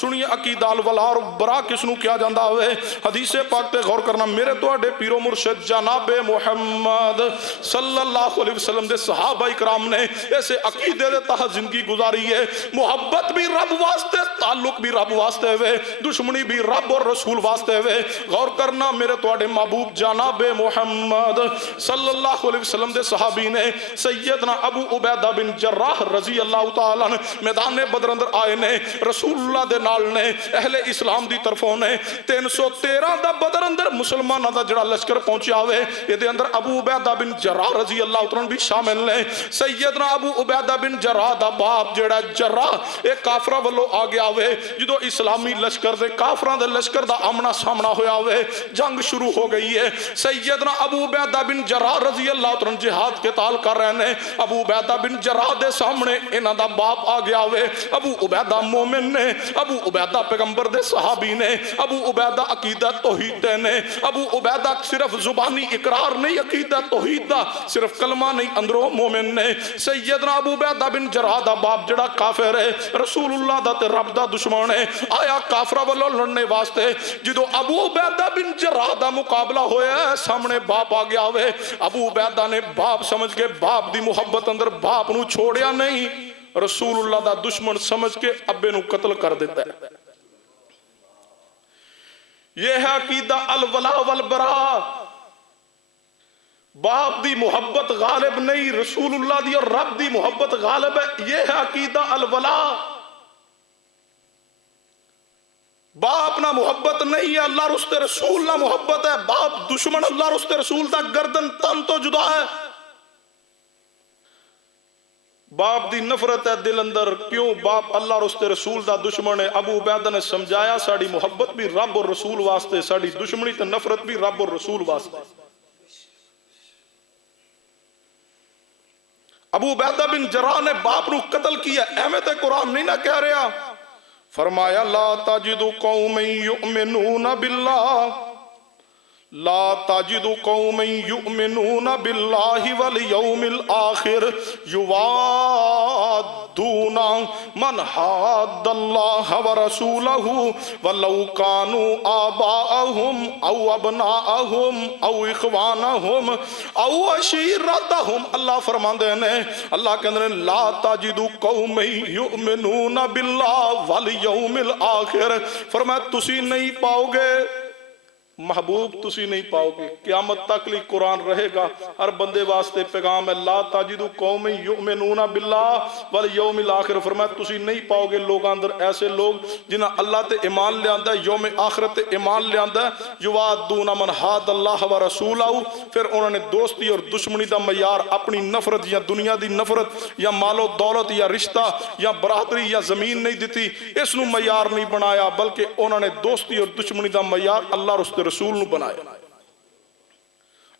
سنیے عقیدہ الولا اور برا کس نو کیا جاندہ ہوئے؟ حدیث پاک تے غور کرنا۔ میرے تو اڈے پیرو مرشد جناب محمد صلی اللہ علیہ وسلم دے صحابہ اکرام نے ایسے عقیدے دے تحت زندگی گزاری ہے۔ محبت بھی رب واسطے، تعلق بھی رب واسطے ہوئے، دشمنی بھی رب اور رسول واسطے ہوئے۔ غور کرنا، میرے تو اڈے محبوب جناب محمد صلی اللہ علیہ وسلم دے صحابی نے سیدنا ابو عبیدہ بن جراح رضی اللہ تعالیٰ عنہ میدان بدر اندر آئے نے، رسول اللہ دے نال نے، اہل اسلام دی طرفوں نے 313 دا بدر اندر مسلمانہ دا جڑا لشکر پہنچیا ہوئے، یہ دے اندر ابو عبیدہ بن جراح رضی اللہ تعالیٰ عنہ بھی شامل نے۔ سیدنا ابو عبیدہ بن جراح دا باپ جڑا جراح ایک کافرہ والو آ گیا ہوئے، جدو اسلامی لشکر دے کافران دے لشکر دا آمنا سامنا ہویا ہوئے، جنگ شروع ہو گئی ہے۔ سیدنا ابو عبیدہ بن جراح رضی اللہ تعالیٰ عنہ جہاد کے تال کر رہے ہیں۔ ابو عبیدہ بن جراح دے سامنے انہاں دا باپ آ گیا ہوئے۔ ابو عبیدہ مومن نے، ابو عبیدہ پیغمبر دے صحابی نے، ابو عبیدہ عقیدہ توحید نے، ابو عبیدہ صرف زبانی اقرار نہیں عقیدہ توحید دا، صرف کلمہ نہیں اندروں مومن نے۔ سیدنا ابو عبیدہ بن جراح دا باپ جڑا کافر ہے، رسول اللہ دا تے رب دا دشمن ہے، آیا کافرہ والوں لڑنے واسطے۔ جدو ابو عبیدہ بن جراح دا مقابلہ ہویا ہے، سامنے باپ آ گیا ہوئے، ابو عبیدہ نے باپ سمجھ کے باپ دی محبت اندر باپ نو چھوڑیا نہیں، رسول اللہ دا دشمن سمجھ کے ابے نو قتل کر دیتا ہے۔ یہ ہے عقیدہ الولا والبرا۔ باپ دی محبت غالب نہیں، رسول اللہ دی اور رب دی محبت غالب ہے۔ یہ ہے عقیدہ الولا۔ باپ نہ محبت نہیں ہے، اللہ رسول رسول نہ محبت ہے۔ باپ دشمن اللہ رسول رسول دا گردن تن تو جدا ہے۔ باپ دی نفرت ہے دل اندر، کیوں؟ باپ اللہ رسول رسول دا دشمن ہے۔ ابو عبیدہ نے سمجھایا ساڑی محبت بھی رب اور رسول واسطے، ساڑی دشمنی تے نفرت بھی رب اور رسول واسطے۔ ابو عبیدہ بن جراح نے باپ نو قتل کیا، احمد قرآن نہیں نہ کہہ رہا۔ فرمایا لا تجد قوم یؤمنون باللہ، لا تجد قوم یؤمنون باللہ والیوم الآخر یوادون من حاد اللہ ورسولہ ولو کانوا آباءہم او ابناءہم او اخوانہم او عشیرتہم۔ اللہ فرماندے نے، اللہ کہندے نے لا تجد قوم یؤمنون باللہ والیوم الآخر، فرمایا تسی نہیں پاؤ گے محبوب، تسی نہیں پاؤ گے، قیامت تک لی قرآن رہے گا، ہر بندے واسطے پیغام ہے۔ لا تجد قوم یؤمنون باللہ والیوم الآخر، فرمایا تسی نہیں پاؤ گے لوگاں اندر ایسے لوگ جنہاں اللہ تے ایمان لے آندہ ہے، یوم آخرت تے ایمان لے آندہ ہے، یوادون من حاد اللہ ورسولہ، پھر انہوں نے دوستی اور دشمنی دا معیار اپنی نفرت یا دنیا دی نفرت یا مال و دولت یا رشتہ یا برادری یا زمین نہیں دیتی، اس نو معیار نہیں بنایا، بلکہ انہوں نے دوستی اور دشمنی دا معیار اللہ رسول رسول نو بنایا۔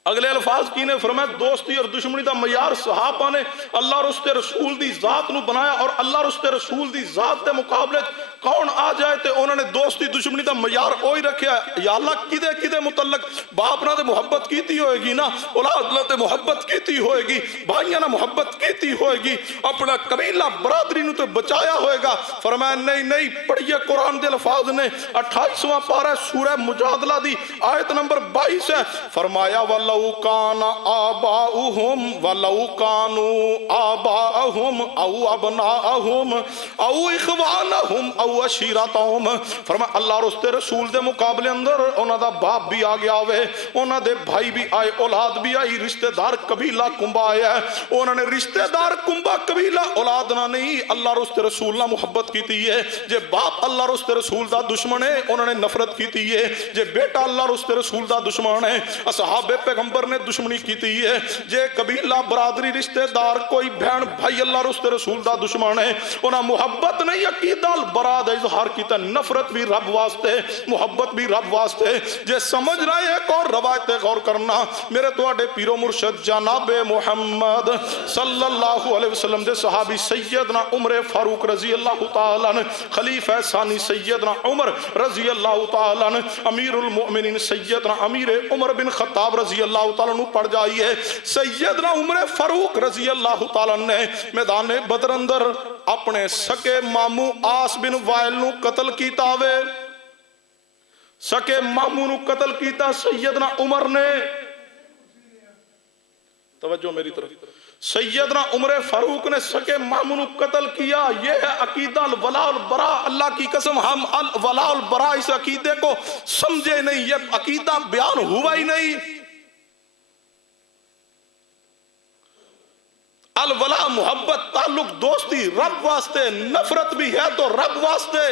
اگلے الفاظ کی نے فرمایا دوستی اور دشمنی دا معیار صحابہ نے اللہ رسول رسول دی ذات نو بنایا، اور اللہ رسول رسول دی ذات دے مقابلے کون آ جائے تے انہوں نے دوستی دشمنی دا معیار اوہی رکھیا ہے۔ یا اللہ کدے کدے متعلق باپ نہ تے محبت کیتی ہوئے گی نا، اولاد نہ تے محبت کیتی ہوئے گی، بھائیاں نہ محبت کیتی ہوئے گی، اپنا قبیلہ برادری نو تے بچایا ہوئے گا۔ فرمایا نہیں نہیں، پڑھیے قرآن دے الفاظ نے 28واں پارہ سورہ مجادلہ دی آیت نمبر 22 ہے، فرمایا وَلَوْ لو کان آباؤہم ولو کانوا آباءہم او ابناءہم او اخوانہم او عشیرتہم. فرمایا اللہ اور اس دے رسول دے مقابلے اندر انہاں دا باپ بھی آ گیا ہوئے, انہاں دے بھائی بھی آئے, اولاد بھی آئی, رشتہ دار قبیلہ کنبا آیا ہے. انہوں نے رشتہ دار کنبا قبیلہ اولاد نہ نہیں اللہ اور اس دے رسول نہ محبت کیتی ہے. جے باپ اللہ اور اس دے رسول دا دشمن ہے انہوں نے نفرت کیتی ہے. جے بیٹا اللہ اور اس دے رسول دا دشمن ہے اصحاب پیغمبر نے دشمنی کیتی ہے. جے قبیلہ برادری رشتہ دار کوئی بہن بھائی اللہ اور اس دے رسول دا دشمن ہے انہاں محبت نہیں عقیدہ البراء دا اظہار کیتا. نفرت بھی رب واسطے, محبت بھی رب واسطے. جے سمجھ رہے ہیں ایک اور روایت غور کرنا, میرے تواڈے پیرو مرشد جناب محمد صلی اللہ علیہ وسلم دے صحابی سیدنا عمر فاروق رضی اللہ تعالیٰ عنہ, خلیفہ ثانی سیدنا عمر رضی اللہ تعالیٰ عنہ, امیر المؤمنین سیدنا امیر عمر بن خطاب رضی اللہ تعالیٰ عنہ پڑھ جائیے. سیدنا عمر فاروق رضی اللہ تعالیٰ عنہ نے میدان بدر اندر اپنے سکے مامو آس بن وائل نو قتل کیتا وے. سکے مامو نو قتل کیتا سیدنا عمر نے. توجہ میری طرف, سیدنا عمر فاروق نے سکے مامو نو قتل کیا. یہ ہے عقیدہ الولاء والبراء. اللہ کی قسم ہم الولاء والبراء اس عقیدے کو سمجھے نہیں, یہ عقیدہ بیان ہوا ہی نہیں. الولاء محبت تعلق دوستی رب واسطے, نفرت بھی ہے تو رب واسطے.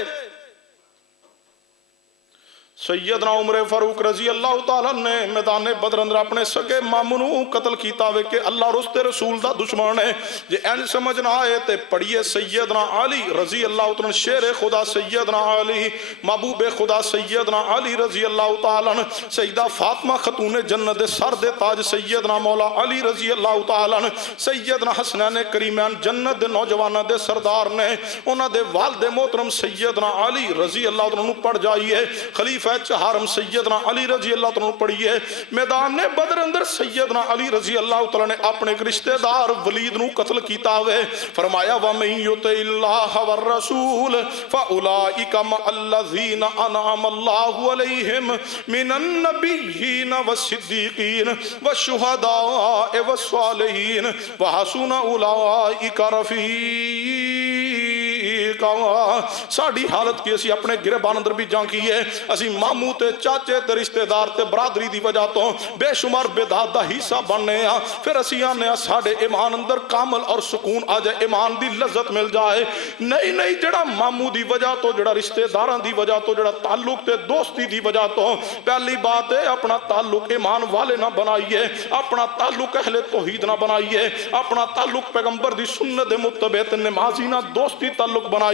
سیدنا عمر فاروق رضی اللہ تعالیٰ نے میدان بدر اندر اپنے سکے مامو نو قتل کیتا وے کہ اللہ اور اس دے رسول دا دشمن ہے. جے این سمجھنا آئے تے پڑھیے سیدنا علی رضی اللہ تعالیٰ شیر خدا سیدنا علی, محبوب خدا سیدنا علی رضی اللہ تعالیٰ, سیدہ فاطمہ خاتون جنت دے سر دے تاج سیدنا مولا علی رضی اللہ تعالیٰ, سیدنا حسنین کریمین جنت دے نوجوانہ دے سردار نے, انہاں دے والد محترم سیدنا علی رضی اللہ تعالیٰ پڑھ جائیے. خلیفہ چہارم سیدنا علی رضی اللہ تعالیٰ پڑھیے. میدان بدر اندر سیدنا علی رضی اللہ تعالیٰ نے اپنے ایک رشتہ دار ولید نو قتل کیتا ہوئے. فرمایا وَمَن يُطِعِ اللَّهَ وَالرَّسُولَ فَأُولَئِكَ مَعَ الَّذِينَ أَنْعَمَ اللَّهُ عَلَيْهِمْ مِنَ النَّبِيِّينَ وَالصِّدِّيقِينَ وَالشُّهَدَاءِ وَالصَّالِحِينَ وَحَسُنَ أُولَئِكَ رَفِيقًا. ساڑی حالت کی اسی اپنے گربان اندر بھی جان کی ہے. اسی مامو تے چاچے تے رشتہ دار تے برادری دی وجہ تو بے شمار بیداد دا حصہ بننے ہیں. پھر اسی آنے ہیں ساڑے ایمان اندر کامل اور سکون آ جائے, ایمان دی لذت مل جائے. نہیں جڑا مامو دی وجہ تو, جڑا رشتہ داران دی وجہ تو, جڑا تعلق تے دوستی دی وجہ تو, پہلی بات ہے اپنا تعلق ایمان والے نہ بنائیے, اپنا تعلق اہل توحید نہ بنائیے, اپنا تعلق پیغمبر دی سنت متبع تے نمازی نہ دوستی تعلق بنائیے.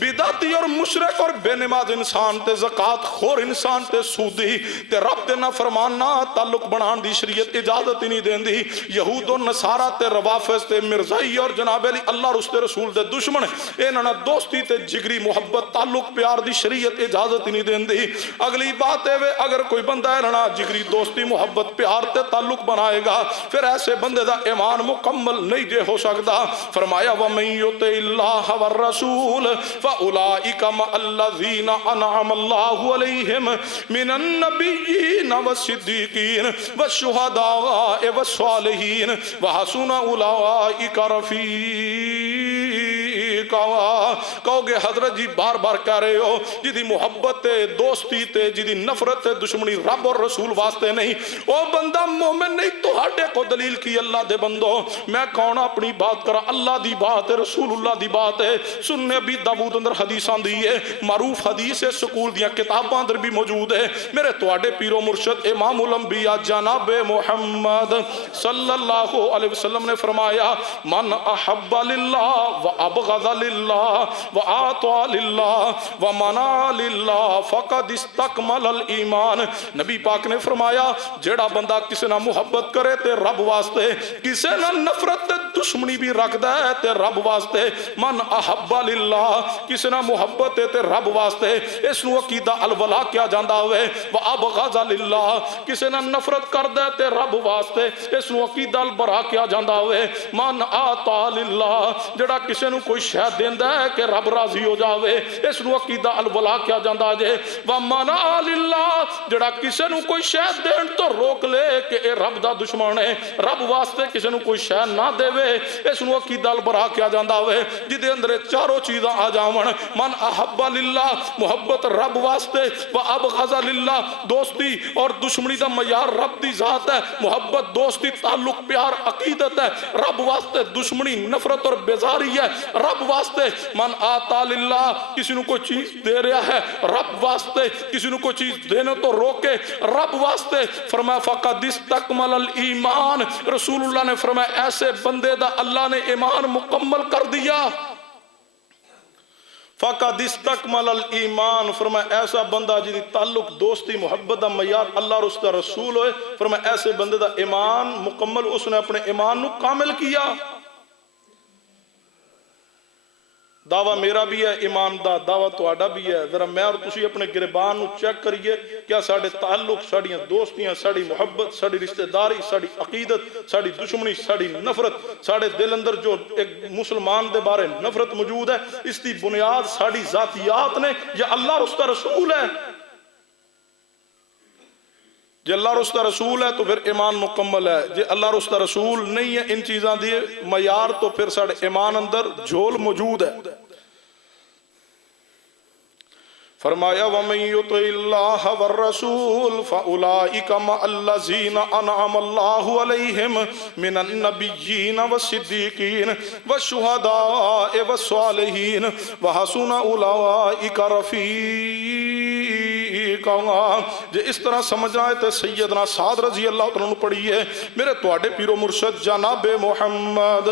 بدعتی اور مشرک اور بے نماز انسان تے زکات خور انسان تے سودی تے رب تے نہ فرمانا تعلق بنان دی شریعت اجازت ہی نہیں دین دی. یہود و نصارہ تے روافظ تے مرزائی اور جناب علی اللہ اور اس تے رسول دے دشمن, انہاں دوستی تے جگری محبت تعلق پیار دی شریعت اجازت ہی نہیں دین دی. اگلی بات ہے اگر کوئی بندہ انہاں جگری دوستی محبت پیار تے تعلق بنائے گا پھر ایسے بندے دا ایمان مکمل نہیں جے ہو سکتا. فرمایا وَمَن يُطِعِ اللَّهَ وَالرَّسُولَ فَأُولَئِكَ مَعَ الَّذِينَ أَنْعَمَ اللَّهُ عَلَيْهِمْ مِنَ النَّبِيِّينَ وَالصِّدِّيقِينَ وَالشُّهَدَاءِ وَالصَّالِحِينَ وَحَسُنَ أُولَئِكَ رَفِيقًا. کہو گے حضرت جی بار بار کہہ رہے ہو جی دی محبت تے دوستی تے جی دی نفرت تے دشمنی رب اور رسول واسطے نہیں. او بندہ مومن نہیں تو ہاڑے کو دلیل کی اللہ دے بندو. میں کون اپنی بات کرا, اللہ دی بات ہے, رسول اللہ دی بات ہے. سننے بھی داود اندر حدیثاں دی ہے, معروف حدیث ہے, سکول دیاں کتاباں اندر بھی موجود ہے. میرے تواڈے پیرو مرشد امام الانبیاء جناب محمد صلی اللہ علیہ وسلم نے فرمایا من احب للہ و ابغض للہ و اعطى للہ و منع للہ فقد استکمل الایمان. نبی پاک نے فرمایا جیڑا بندہ کسی نہ محبت کرے تے رب واسطے, کسی نہ نفرت تے دشمنی بھی رکھ دے تے رب واسطے. من احب للہ کسی نہ محبت تے رب واسطے, اس نو عقیدہ الولا کیا جاندا ہوئے. و ابغض للہ کسی نہ نفرت کر دے تے رب واسطے, اس نو عقیدہ البرا کیا جاندا ہوئے. من اعطى للہ جڑا کسی نو کوئی شے شہ دیندا ہے کہ رب راضی ہو جاوے، اس نو عقیدہ الولا کیا جاندا جے۔ ومنع للہ، جڑا کسے نو کوئی شہ دین تو روک لے کہ اے رب دا دشمن ہے، رب واسطے کسے نو کوئی شہ نہ دے وے، اس نو عقیدہ البرا کیا جاندا وے، جدے اندر چاروں چیزاں آ جاون۔ من احب للہ، محبت رب واسطے، وابغض للہ، دوستی اور دشمنی دا معیار رب دی ذات ہے، محبت دوستی تعلق پیار عقیدت ہے، رب واسطے دشمنی نفرت اور بیزاری ہے، رب واسطے من آتا للہ، کسی نو کوئی چیز دے رہا ہے رب واسطے، کسی نو کوئی چیز دینے تو روکے رب واسطے، فرمایا فقد استکمل الایمان، رسول اللہ نے فرمایا ایسے بندے دا اللہ نے ایمان مکمل کر دیا۔ فقد استکمل الایمان، فرمایا ایسا بندہ جدی تعلق دوستی محبت دا معیار اللہ اور اس کا رسول ہوئے، فرمایا ایسے بندے دا ایمان مکمل، اس نے اپنے ایمان نو کامل کیا۔ دعویٰ میرا بھی ہے ایمان دا، دعویٰ تہاڈا بھی ہے، ذرا میں اور تسی اپنے گربان نو چیک کریے، کیا ساڑے تعلق، ساڑیاں دوستیاں، ساڑی محبت، ساڑی رشتہ داری، ساڑی عقیدت، ساڑی دشمنی، ساڑی نفرت، ساڑے دل اندر جو ایک مسلمان دے بارے نفرت موجود ہے، اس دی بنیاد ساڑی ذاتیات نے یا اللہ اور اس کا رسول ہے؟ جے اللہ اور اس کا رسول ہے تو پھر ایمان مکمل ہے، جے اللہ اور اس کا رسول نہیں ہے ان چیزاں دیے معیار تو پھر ساڑے ایمان اندر جھول موجود ہے۔ فرمایا وَمَن يُطِعِ اللَّهَ وَالرَّسُولَ فَأُولَئِكَ مَعَ الَّذِينَ أَنْعَمَ اللَّهُ عَلَيْهِمْ مِنَ النَّبِيِّينَ وَالصِّدِّيقِينَ وَالشُّهَدَاءِ وَالصَّالِحِينَ وَحَسُنَ أُولَئِكَ رفیقا۔ جے اس طرح سمجھ آئے تو سیدنا سعد رضی اللہ عنہ پڑھیے، میرے تواڈے پیر و مرشد جناب محمد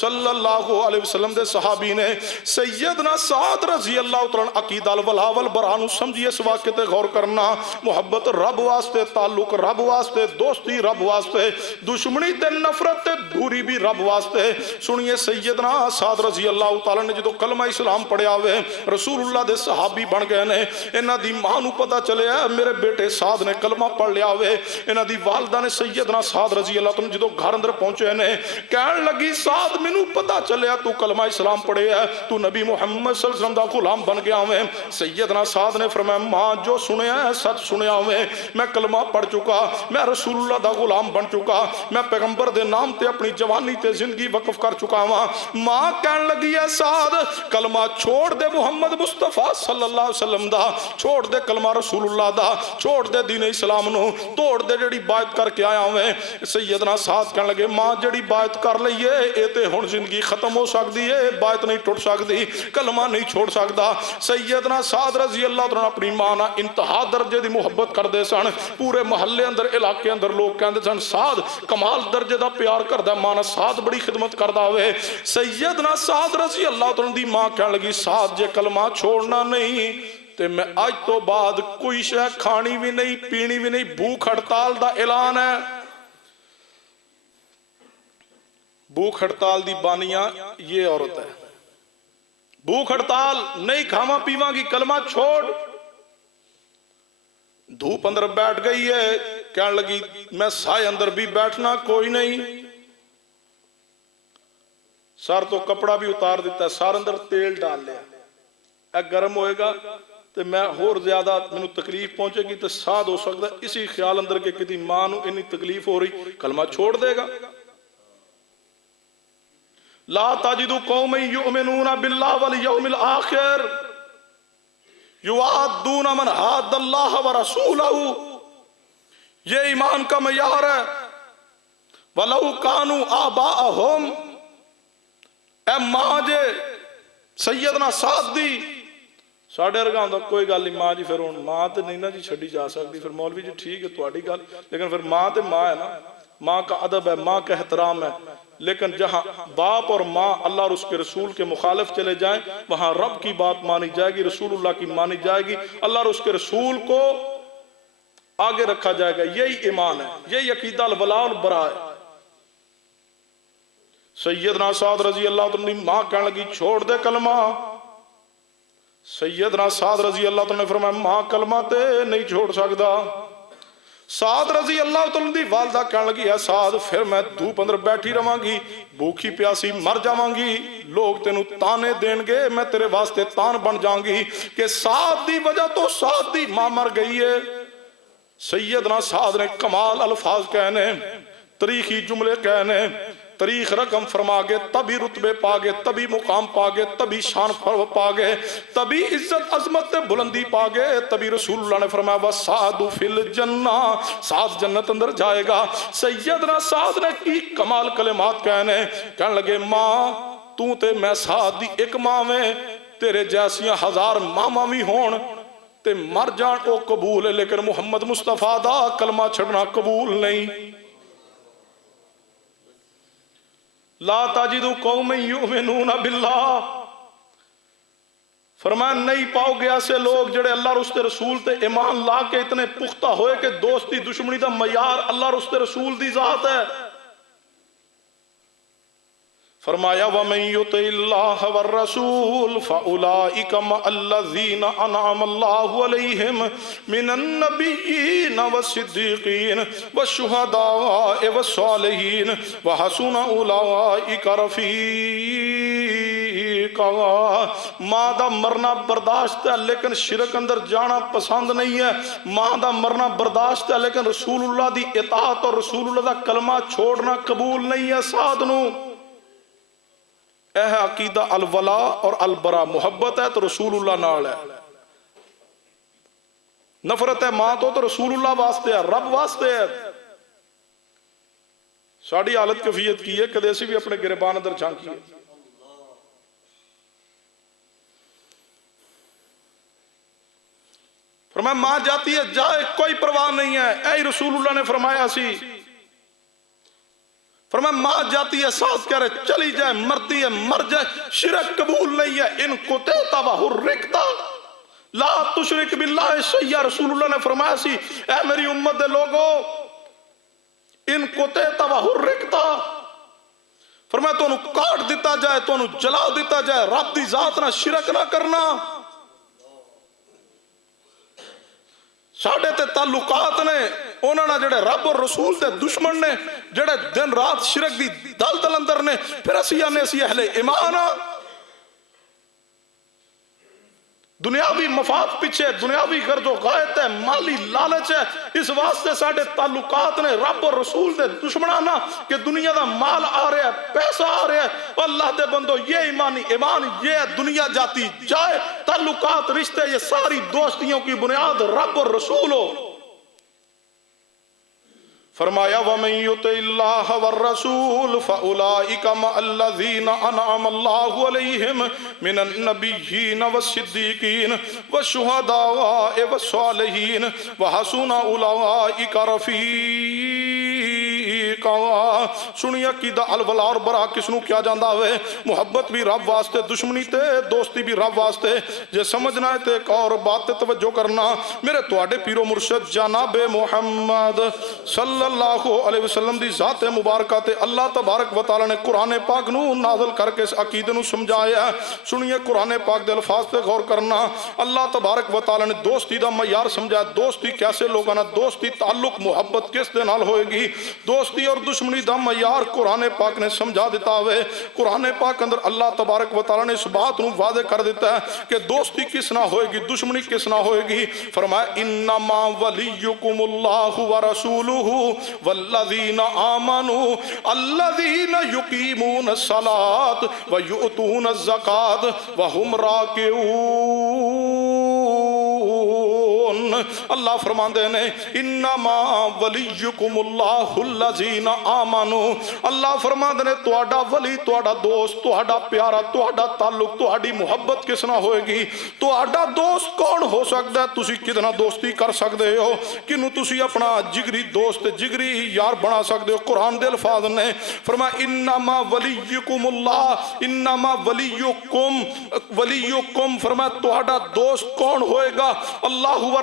صلی اللہ علیہ وسلم دے صحابی نے سیدنا سعد رضی اللہ عنہ عقیدہ الولا والبراء نو سمجھیے، اس واقعے تے غور کرنا، محبت رب واسطے، تعلق رب واسطے، دوستی رب واسطے، دشمنی تے نفرت تے دوری بھی رب واسطے۔ سنیے سیدنا سعد رضی اللہ تعالی نے جدو کلمہ اسلام پڑھیا ہوئے رسول اللہ دے صحابی بن گئے نے، انہاں دی ماں نو پتہ چلے میرے بیٹے سعد نے کلمہ پڑھ لیا ہوئے، انہاں دی والدہ نے سیدنا سعد رضی اللہ تعالی جدو گھر اندر پہنچے نے کہن لگی سعد مینوں پتہ چلیا تو کلمہ اسلام پڑھے ہے، تو نبی محمد صلی اللہ علیہ وسلم دا غلام بن گیا ہوئے۔ سیدنا سعد نے فرمایا ماں جو سنیا ہے سچ سنیا ہوئے، میں کلمہ پڑھ چکا، میں رسول اللہ دا غلام بن چکا، میں پیغمبر دے نام تے اپنی جوانی تے زندگی وقف کر چکا ہوں۔ ماں کہن لگی ہے سعد کلمہ چھوڑ دے محمد مصطفیٰ صلی اللہ علیہ وسلم دا، چھوڑ دے کلمہ رسول اللہ دا، چھوڑ دے دین اسلام نو، توڑ دے جڑی بات کر کے آیا ہوئے۔ سیدنا سعد کہن لگے ماں جڑی بات کر لئیے اے تے ہن زندگی ختم ہو سکتی ہے، بات نہیں ٹوٹ سکتی، کلمہ نہیں چھوڑ سکتا۔ سیدنا سعد رضی اللہ عنہ اپنی ماں نہ انتہا درجے دی محبت کر دے سن، پورے محلے اندر علاقے اندر لوگ کہندے سن سعد کمال درجے دا پیار کردا، ماں نہ سعد بڑی خدمت کردا ہوئے۔ سیدنا سعد رضی اللہ عنہ دی ماں کہن لگی سعد جے کلمہ چھوڑنا نہیں تے میں آج تو بعد کوئی شے کھانی بھی نہیں پینی بھی نہیں، بھوک ہڑتال دا اعلان ہے۔ بھوک ہڑتال دی بانیاں یہ عورت ہے، بھوک ہڑتال نہیں کھاوا پیواں گی کلمہ چھوڑ۔ دھوپ اندر بیٹھ گئی ہے، کہنے لگی میں سائے اندر بھی بیٹھنا کوئی نہیں، سار تو کپڑا بھی اتار دیتا ہے، سار اندر تیل ڈال لیا، اے گرم ہوئے گا تو میں اور زیادہ منو تکلیف پہنچے گی تو ساتھ ہو سکتا ہے اسی خیال اندر کے کتی ماں نو انی تکلیف ہو رہی کلمہ چھوڑ دے گا۔ لا تجد قوم یؤمنون باللہ والیوم الآخر یوادون من حاد اللہ ورسولہ، یہ ایمان کا معیار ہے۔ وَلَوْ كَانُوا آبَاءَهُمْ، اے ماں جے سیدنا سعد دی ساڑھے ارگاں دا کوئی گل نہیں، ماں جی پھر ماں تے نہیں نا جی چھڑی جا سکتی، پھر مولوی جی ٹھیک ہے تواڈی گل، لیکن پھر ماں تے ماں ہے نا، ماں کا ادب ہے، ماں کا احترام ہے۔ لیکن جہاں باپ اور ماں اللہ اور اس کے رسول کے مخالف چلے جائیں وہاں رب کی بات مانی جائے گی، رسول اللہ کی مانی جائے گی، اللہ اور اس کے رسول کو آگے رکھا جائے گا۔ یہی ایمان ہے، یہی عقیدہ الولاء والبراء ہے۔ سیدنا سعد رضی اللہ عنہ ماں کہنے لگی چھوڑ دے کلمہ، سیدنا سعد رضی اللہ عنہ نے فرمایا ماں کلمہ تے نہیں چھوڑ سکتا۔ سعد رضی اللہ تعالیٰ دی والدہ کہنے لگی ہے سعد پھر میں دھوپ اندر بیٹھی رہاں گی بھوکی پیاسی مر جاواں گی لوگ تینوں تانے دین گے میں تیرے واسطے تان بن جاؤں گی کہ سعد دی وجہ تو سعد دی ماں مر گئی ہے۔ سیدنا سعد نے کمال الفاظ کہنے تاریخی جملے کہنے تاریخ رقم فرما گے تبھی رتبے پا گے تبھی مقام پا گے تبھی شان پا گے تبھی عزت عظمت بلندی پا گے تبھی رسول اللہ نے فرمایا وَسَعْدُ فِي الْجَنَّةِ سعد جنت اندر جائے گا۔ سیدنا سعد نے کی کمال کلمات کہنے لگے ماں تو تے میں سعد دی ایک ماں میں تیرے جیسیاں ہزار ماما بھی ہون تے مر جان او قبول ہے لیکن محمد مصطفیٰ دا کلمہ چھڑنا قبول نہیں۔ لا تجد قوم یؤمنون باللہ فرمایا نہیں پاؤ گے ایسے لوگ جڑے اللہ رسول رسول تے ایمان لا کے اتنے پختہ ہوئے کہ دوستی دشمنی دا معیار اللہ رسول رسول دی ذات ہے۔ فرمایا وَمَن يُطِعِ اللَّهَ وَالرَّسُولَ فَأُولَئِكَ مَعَ الَّذِينَ أَنْعَمَ اللَّهُ عَلَيْهِمْ مِنَ النَّبِيِّينَ وَالصِّدِّيقِينَ وَالشُّهَدَاءِ وَالصَّالِحِينَ وَحَسُنَ أُولَئِكَ رَفِيقًا۔ ماں دا مرنا برداشت ہے لیکن شرک اندر جانا پسند نہیں ہے، ماں دا مرنا برداشت ہے لیکن رسول اللہ دی اطاعت اور رسول اللہ دا کلمہ چھوڑنا قبول نہیں ہے۔ سعد نو اے عقیدہ الولا اور البرا محبت ہے تو رسول اللہ نال ہے، نفرت ہے ماں تو رسول اللہ واسطے ہے رب واسطے ہے۔ ساڑی حالت کفیت کی ہے کدے اسی بھی اپنے گریبان اندر جھانکی ہے۔ فرمایا ماں جاتی ہے جائے کوئی پرواہ نہیں ہے، اے رسول اللہ نے فرمایا سی۔ فرمایا ماں جاتی ہے سعد کہہ رہے چلی جائے مرتی ہے مر جائے شرک قبول نہیں ہے۔ ان قتلت وحرقت لا تشرک باللہ شیئا رسول اللہ نے فرمایا سی اے میری امت دے لوگو ان قتلت وحرقت فرمایا تو انہوں کاٹ دیتا جائے تو انہوں جلا دیتا جائے رب دی ذات نہ شرک نہ کرنا۔ ساڑھے تے تعلقات نے انہوں نے جڑے رب اور رسول دے دشمن نے جڑے دن رات شرک دی دل اندر نے پھر اسی آنے اسی اہل ایمان دنیاوی مفاد پیچھے دنیاوی غرض و غایت ہے مالی لالچ ہے اس واسطے ساڑھے تعلقات نے رب اور رسول دے دشمنانا کہ دنیا دا مال آ رہا ہے پیسہ آ رہا ہے اللہ دے بندو یہ ایمان یہ ہے دنیا جاتی جائے تعلقات رشتے یہ ساری دوستیوں کی بنیاد رب اور رسول ہو۔ فرمایا وَمَن يُطِعِ اللَّهَ وَالرَّسُولَ فَأُولَئِكَ مَعَ الَّذِينَ أَنْعَمَ اللَّهُ عَلَيْهِمْ مِنَ النَّبِيِّينَ وَالصِّدِّيقِينَ وَالشُّهَدَاءِ وَالصَّالِحِينَ وَحَسُنَ أُولَئِكَ رَفِيقًا۔ سنی عقیدہ الولا اور برا کس نو کیا جاندا ہوئے محبت بھی رب واسطے دشمنی تے دوستی بھی رب واسطے جے سمجھنا ہے تے ایک اور بات تے توجہ کرنا میرے تواڈے پیرو مرشد جناب محمد صلی اللہ علیہ وسلم دی ذات مبارکہ تے اللہ تبارک و تعالی نے قرآن پاک نو نازل کر کے اس عقیدے نو سمجھایا ہے۔ سنیے قرآن پاک دے الفاظ تے غور کرنا اللہ تبارک و تعالی نے دوستی دا معیار سمجھایا دوستی کیسے لوگاں نال دوستی تعلق محبت کس دے نال ہوئے گی دوستی اور دشمنی دا معیار قرآن پاک نے سمجھا دیتا ہوئے قرآن پاک اندر اللہ تبارک و تعالی نے اس بات نو واضح کر دیتا ہے کہ دوستی کس نہ ہوئے گی دشمنی کس نہ ہوئے گی۔ فرمایا انما ولیکم اللہ ورسولہ والذین آمنوا الذین یقیمون الصلاة ویؤتون الزکاة وہم راکعون۔ اللہ فرماندے نے انما ولیکم اللہ الذین آمنوا اللہ فرماندے نے تواڈا ولی تواڈا دوست تواڈا پیارا تواڈا تعلق تواڈی محبت کس نہ ہوئے گی تواڈا دوست کون ہو سکتا ہے تسی کتنا دوستی کر سکتے ہو کنوں تسی اپنا جگری دوست جگری یار بنا سکتے ہو۔ قرآن دے الفاظ نے فرمایا انما ولیکم اللہ انما ولیکم فرمایا تواڈا دوست کون ہوئے گا اللہ و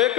1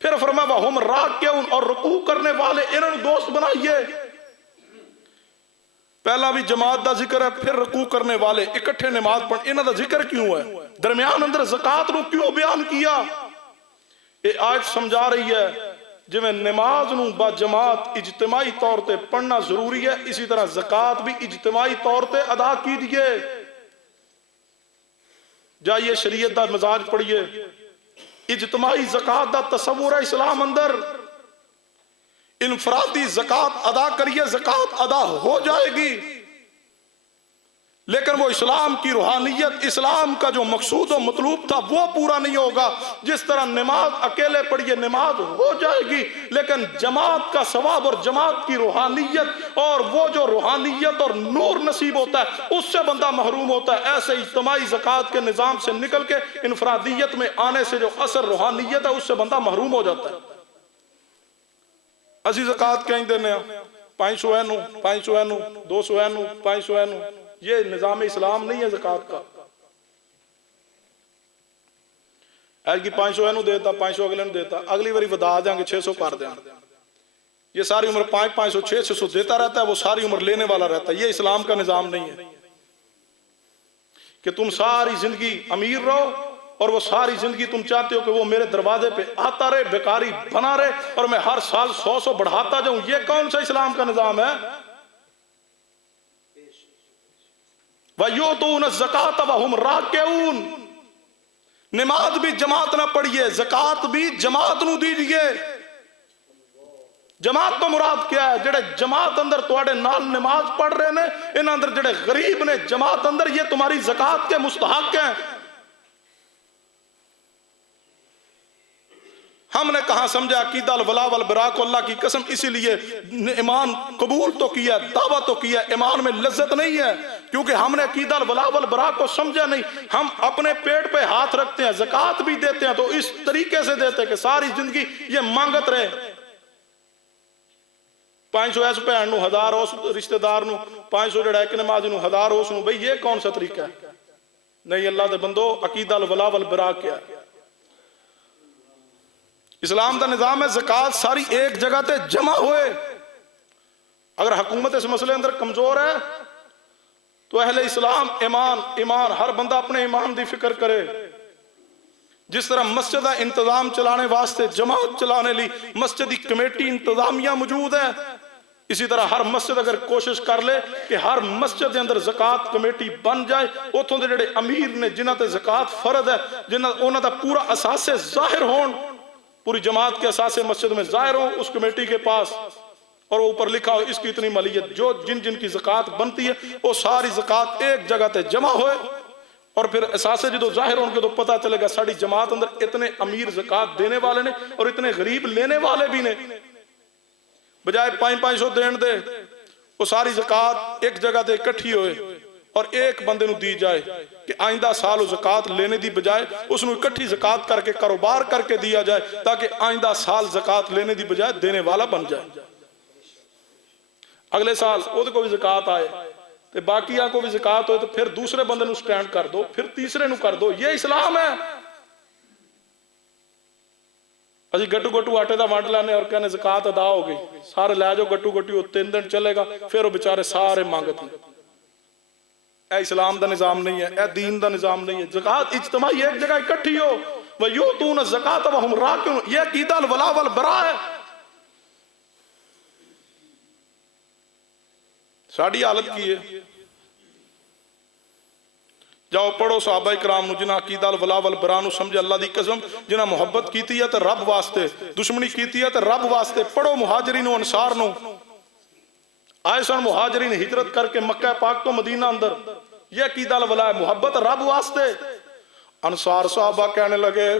پھر فرمایا وَهُمْ رَاكِعُونَ، اور رکوع کرنے والے انہوں نے دوست بنائیے۔ پہلا بھی جماعت دا ذکر ہے، پھر رکوع کرنے والے اکٹھے نماز پڑھ، انہوں دا ذکر کیوں ہے؟ درمیان اندر زکات نو کیوں بیان کیا؟ یہ آیت سمجھا رہی ہے جو میں نماز نو با جماعت اجتماعی طور تے پڑھنا ضروری ہے، اسی طرح زکات بھی اجتماعی طور تے ادا کی دیئے۔ جائیے شریعت دا مزاج پڑھیے، اجتماعی زکات دا تصور ہے اسلام اندر، انفرادی زکات ادا کریے، زکات ادا ہو جائے گی، لیکن وہ اسلام کی روحانیت، اسلام کا جو مقصود و مطلوب تھا وہ پورا نہیں ہوگا۔ جس طرح نماز اکیلے پڑھیے نماز ہو جائے گی، لیکن جماعت کا ثواب اور جماعت کی روحانیت اور وہ جو روحانیت اور نور نصیب ہوتا ہے اس سے بندہ محروم ہوتا ہے۔ ایسے اجتماعی زکات کے نظام سے نکل کے انفرادیت میں آنے سے جو اثر روحانیت ہے اس سے بندہ محروم ہو جاتا ہے۔ اسی زکات کہیں دینے ہیں 500 اینو 500 اینو 200 اینو 500 اینو، یہ نظام اسلام نہیں ہے زکات کا۔ ایک کی 500 اینو دیتا، 500 اگلے نو دیتا، اگلی باری ودا جائیں گے 600 کر دیں، یہ ساری عمر 500 600 دیتا رہتا ہے، وہ ساری عمر لینے والا رہتا ہے۔ یہ اسلام کا نظام نہیں ہے کہ تم ساری زندگی امیر رہو اور وہ ساری زندگی تم چاہتے ہو کہ وہ میرے دروازے پہ آتا رہے، بیکاری بنا رہے اور میں ہر سال 100 بڑھاتا جاؤں۔ یہ کون سا اسلام کا نظام ہے؟ وَيُؤْتُونَ الزَّكَاةَ وَهُمْ رَاكِعُونَ، نماز بھی جماعت نہ پڑھیے، زکات بھی جماعت نو دیجئے۔ جماعت تو مراد کیا ہے؟ جڑے جماعت اندر تواڈے نال نماز پڑھ رہے نے، ان اندر جڑے غریب نے جماعت اندر، یہ تمہاری زکات کے مستحق ہیں۔ ہم نے کہاں سمجھا عقیدہ الولا والبراء کو اللہ کی قسم، اسی لیے ایمان قبول تو کیا، دعویٰ تو کیا، ایمان میں لذت نہیں ہے کیونکہ ہم نے عقیدہ الولا والبراء کو سمجھا نہیں۔ ہم اپنے پیٹ پہ ہاتھ رکھتے ہیں، زکات بھی دیتے ہیں تو اس طریقے سے دیتے ہیں کہ ساری زندگی یہ مانگت رہے۔ 500 ایس بہن نو، 1000 اس رشتہ دار نو، 500 جڑا ایک نمازی نو، 1000 اس نو، بھئی یہ کون سا طریقہ ہے؟ نہیں اللہ دے بندو، عقیدہ الولا والبراء کیا ہے؟ اسلام دا نظام ہے زکات ساری ایک جگہ تے جمع ہوئے۔ اگر حکومت اس مسئلے اندر کمزور ہے تو اہل اسلام ایمان ہر بندہ اپنے ایمان دی فکر کرے۔ جس طرح مسجد دا انتظام چلانے واسطے، جماعت چلانے لی مسجد دی کمیٹی انتظامیہ موجود ہے، اسی طرح ہر مسجد اگر کوشش کر لے کہ ہر مسجد دے اندر زکات کمیٹی بن جائے، اتھوں دے جڑے امیر نے جنہاں تے زکات فرض ہے، انہاں دا پورا اثاثے ظاہر ہون، پوری جماعت کے اثاثے مسجد میں ظاہر ہوں اس کمیٹی کے پاس، اور وہ اوپر لکھا ہو اس کی اتنی مالیت، جو جن کی زکات بنتی ہے وہ ساری زکات ایک جگہ تے جمع ہوئے، اور پھر اثاثے جدو ظاہر ہوں گے تو پتہ چلے گا ساری جماعت اندر اتنے امیر زکات دینے والے نے اور اتنے غریب لینے والے بھی نے۔ بجائے 500 دین دے، وہ ساری زکات ایک جگہ تے اکٹھی ہوئے اور ایک بندے نو دی جائے کہ آئندہ سال زکات لینے دی بجائے اس نو اکٹھی زکات کر کے کاروبار کر کے دیا جائے تاکہ آئندہ سال زکات لینے دی بجائے دینے والا بن جائے۔ اگلے سال وہ کو بھی زکات آئے تو باقیہ کو بھی زکات ہوئے تو پھر دوسرے بندے نو سٹینڈ کر دو، پھر تیسرے نو کر دو۔ یہ اسلام ہے۔ اسی گٹو گٹو آٹے دا وانڈ لانے اور کہنے زکات ادا ہو گئی، سارے لے جو گٹو گٹو 3 دن چلے گا، پھر وہ بیچارے سارے مانگتے ہیں۔ اے اسلام دا نظام نہیں ہے، اے دین دا نظام نہیں ہے۔ زکات اجتماعی ایک جگہ اکٹھی ہو، وَيُؤْتُونَ الزَّكَاةَ وَهُمْ رَاكِعُونَ، یہ عقیدہ الولا والبراء ہے۔ ساڑی حالت کی ہے، جاؤ پڑھو صحابہ اکرام نو جنہاں عقیدہ الولا والبراء نو سمجھے اللہ دی قسم، جنہاں محبت کیتی ہے تے رب واسطے، دشمنی کیتی ہے تے رب واسطے۔ پڑھو مہاجرین و انصار نو، آئے سن مہاجرین ہجرت کر کے مکہ پاک تو مدینہ اندر، یہ عقیدہ الولا ہے، محبت رب واسطے۔ انصار صحابہ کہنے لگے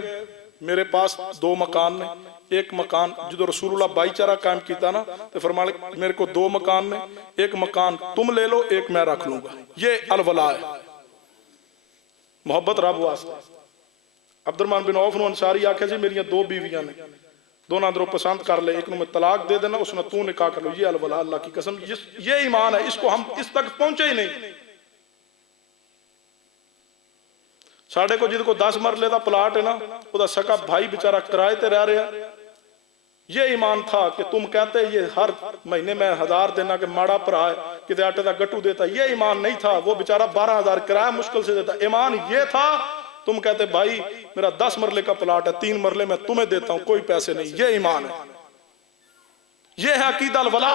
میرے پاس 2 مکان نے، ایک مکان جدو رسول اللہ بھائی چارہ قائم کیتا نا تو فرمایا میرے کو 2 مکان نے، ایک مکان تم لے لو ایک میں رکھ لوں گا۔ یہ الولا ہے، محبت رب واسطے۔ عبد الرحمن بن عوف نو انصاری آکھے جی میری 2 بیویاں نے، دونوں اندروں پسند کر لے، ایک نو میں طلاق دے دینا، اس نے تو نکاح کر لو۔ یہ الولا اللہ کی قسم، یہ ایمان ہے، اس کو ہم اس تک پہنچے ہی نہیں۔ ساڑھے کو جد کو 10 مرلے دا پلاٹ ہے نا، وہ دا سکا بھائی بیچارہ کرائے تے رہ رہا، یہ ایمان تھا کہ تم کہتے یہ ہر مہینے میں 1000 دینا کہ ماڑا پرا ہے کہ آٹے کا گٹو دیتا. یہ ایمان نہیں تھا. وہ بیچارہ 12,000 کرایہ مشکل سے دیتا. ایمان یہ تھا تم کہتے بھائی میرا 10 مرلے کا پلاٹ ہے 3 مرلے میں تمہیں دیتا ہوں کوئی پیسے نہیں. یہ ایمان ہے. یہ ہے عقیدہ الولا.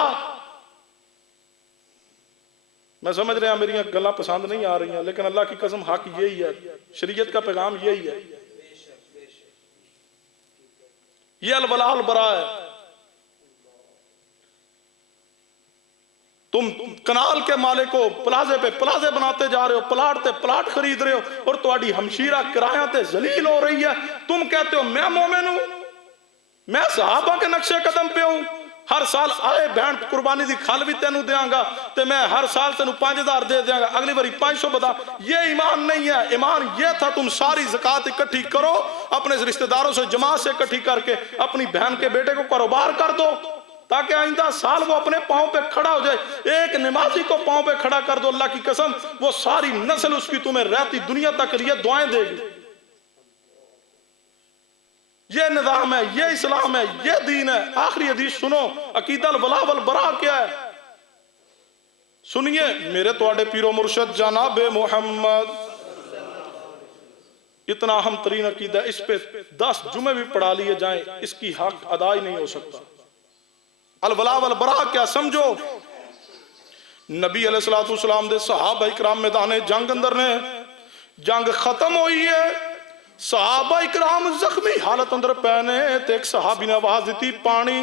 میں سمجھ رہا میری گلاں پسند نہیں آ رہی ہیں لیکن اللہ کی قسم حق یہی ہے. شریعت کا پیغام یہی ہے. یہ الولا البرا ہے. تم کنال کے مالک کو پلازے پہ پلازے بناتے جا رہے ہو, پلاٹ تے پلاٹ خرید رہے ہو اور تہاڈی ہمشیرہ کرایہ تے ذلیل ہو رہی ہے. تم کہتے ہو میں مومن ہوں, میں صحابہ کے نقشے قدم پہ ہوں, ہر سال آئے بہن قربانی دی کھال بھی تینوں دیاں گا تے میں ہر سال تینوں 5,000 دے دیاں گا, اگلی باری 500 بتا. یہ ایمان نہیں ہے. ایمان یہ تھا تم ساری زکوٰۃ اکٹھی کرو, اپنے رشتہ داروں سے جماعت سے اکٹھی کر کے اپنی بہن کے بیٹے کو کاروبار کر دو تاکہ آئندہ سال وہ اپنے پاؤں پہ کھڑا ہو جائے. ایک نمازی کو پاؤں پہ کھڑا کر دو, اللہ کی قسم وہ ساری نسل اس کی تمہیں رہتی دنیا تک یہ دعائیں دے گی. یہ نظام ہے, یہ اسلام ہے, یہ دین ہے. آخری حدیث سنو, عقیدہ الولا والبراء کیا ہے سنیے. میرے تواڈے پیر و مرشد جناب محمد, اتنا اہم ترین عقیدہ, اس پہ 10 جمعے بھی پڑھا لیے جائیں اس کی حق ادا ہی نہیں ہو سکتا. الولا والبراء کیا سمجھو. نبی علیہ السلام دے صحابہ اکرام میدان جنگ اندر نے, جنگ ختم ہوئی ہے, صحابہ اکرام زخمی حالت اندر پہنے تے ایک صحابی نے آواز دیتی پانی.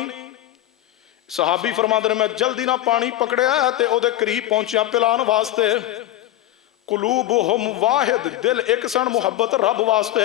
صحابی فرماندے نے میں جلدی نہ پانی پکڑیا تے او دے قریب پہنچیا پلان واسطے. قلوبہم واحد, دل ایک سن محبت رب واسطے.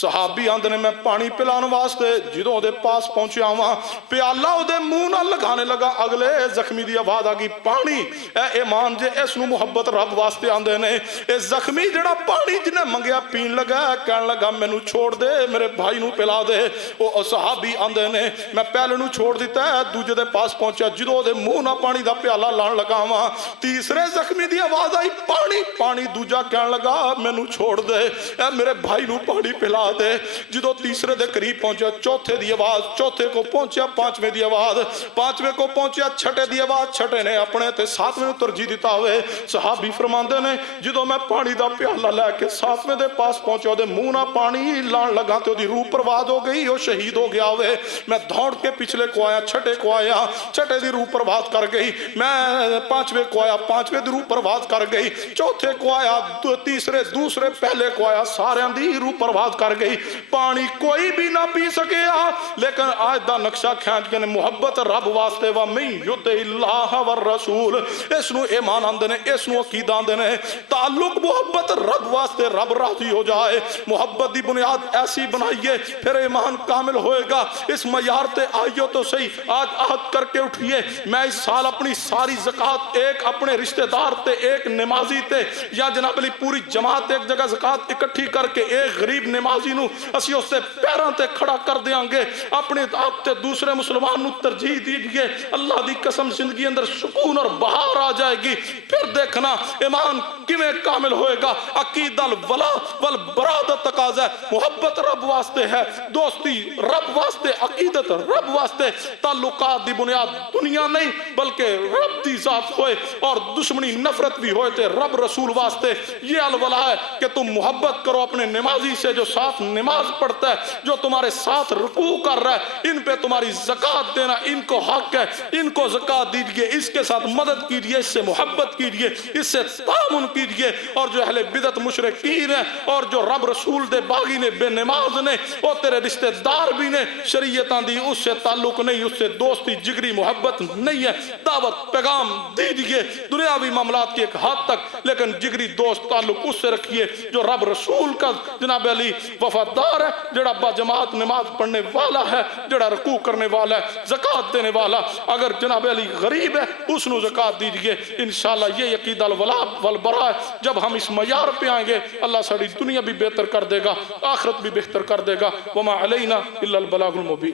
صحابی آندے نے میں پانی پلان واسطے جدوں دے پاس پہنچیا ہوا پیالہ او دے منہ نہ لگانے لگا, اگلے زخمی دی آواز آگی پانی. اے ایمان جے اس نو محبت رب واسطے آندے نے, اے زخمی جڑا پانی جنے منگیا پین لگا کہن لگا مینوں چھوڑ دے میرے بھائی نو پلا دے. او صحابی آندے نے میں پہلے نو چھوڑ دیتا ہے, دوجے دے پاس پہنچیا جدوں دے منہ نہ پانی دا پیالہ لان لگا ہوا تیسرے زخمی دی آواز آئی پانی پانی. دوجا کہنے لگا مینوں چھوڑ دے اے میرے بھائی نو پانی پلا دے. جدو تیسرے دے قریب پہنچیا چوتھے دی آواز, چوتھے کو پہنچیا پانچویں دی آواز, پانچویں کو پہنچیا چھٹے دی آواز, چھٹے نے اپنے تے ساتویں ترجیح دیتا ہوئے. صحابی فرماندے نے جدو میں پانی دا پیالہ لے کے ساتویں دے پاس پہنچیا دے منہ نہ پانی لان لگا تے دی روح پرواز ہو گئی, وہ شہید ہو گیا ہوئے. میں دوڑ کے پچھلے کو آیا, چھٹے کو آیا, چھٹے دی روح پرواز کر گئی. میں پانچویں کو آیا, پانچویں دی روح پرواز کر گئی. چوتھے کو آیا, تیسرے دوسرے پہلے کو آیا, سارے دی روح پرواز کر گئی. پانی کوئی بھی نہ پی سکیا لیکن آج دا نقشہ کھینچ کے محبت رب واسطے وَمَن یُطِعِ اللَّهَ وَالرَّسُولَ, اس نو ایمان آندے نے, اس نو عقیدہ آندے نے. تعلق محبت رب واسطے, رب راضی ہو جائے. محبت دی بنیاد ایسی بنائیے پھر ایمان کامل ہوئے گا. اس معیار تے آئیو تو صحیح, آج عہد کر کے اٹھئیے میں اس سال اپنی ساری زکوٰۃ ایک اپنے رشتہ دار تے, ایک نمازی تے, یا جناب علی پوری جماعت ایک جگہ زکوٰۃ اکٹھی کر کے ایک غریب نمازی نو اسی اس سے پیروں تے کھڑا کر دیاں گے. اپنے آپ تے دوسرے مسلمان نو ترجیح دیجئے, اللہ دی قسم زندگی اندر سکون اور بہار آ جائے گی. پھر دیکھنا ایمان کیویں کامل ہوئے گا. عقیدہ الولا والبراء دا تقاضا ہے, محبت رب واسطے ہے, دوستی رب واسطے, عقیدت رب واسطے. تعلقات دی بنیاد دنیا نہیں بلکہ رب دی ذات ہوئے, اور دشمنی نفرت بھی ہوئے تے رب رسول واسطے. یہ الولا ہے کہ تم محبت کرو اپنے نمازی سے جو ساتھ نماز پڑھتا ہے, جو تمہارے ساتھ رکوع کر رہا ہے. ان پہ تمہاری زکوٰۃ دینا ان کو حق ہے, ان کو زکوٰۃ دیجئے, اس کے ساتھ مدد کیجئے, اس سے محبت کیجئے, اس سے تعاون کیجئے. اور جو اہل بدعت مشرکین ہیں اور جو رب رسول دے باغی نے, بے نماز نے, اور تیرے رشتہ دار بھی نے, شریعتاں دی اس سے تعلق نہیں, اس سے دوستی جگری محبت نہیں ہے. دعوت پیغام دیجئے دنیاوی معاملات کی ایک حد تک, لیکن جگری دوست تعلق اس سے رکھیے جو رب رسول کا جناب علی وفادار ہے, جڑا با جماعت نماز پڑھنے والا ہے, جڑا رکوع کرنے والا ہے, زکوٰۃ دینے والا. اگر جناب علی غریب ہے اس نو زکوٰۃ دیجئے. انشاءاللہ یہ عقیدہ الولا والبراء. جب ہم اس معیار پہ آئیں گے اللہ ساری دنیا بھی بہتر کر دے گا, آخرت بھی بہتر کر دے گا. وما علینا الا البلاغ المبین.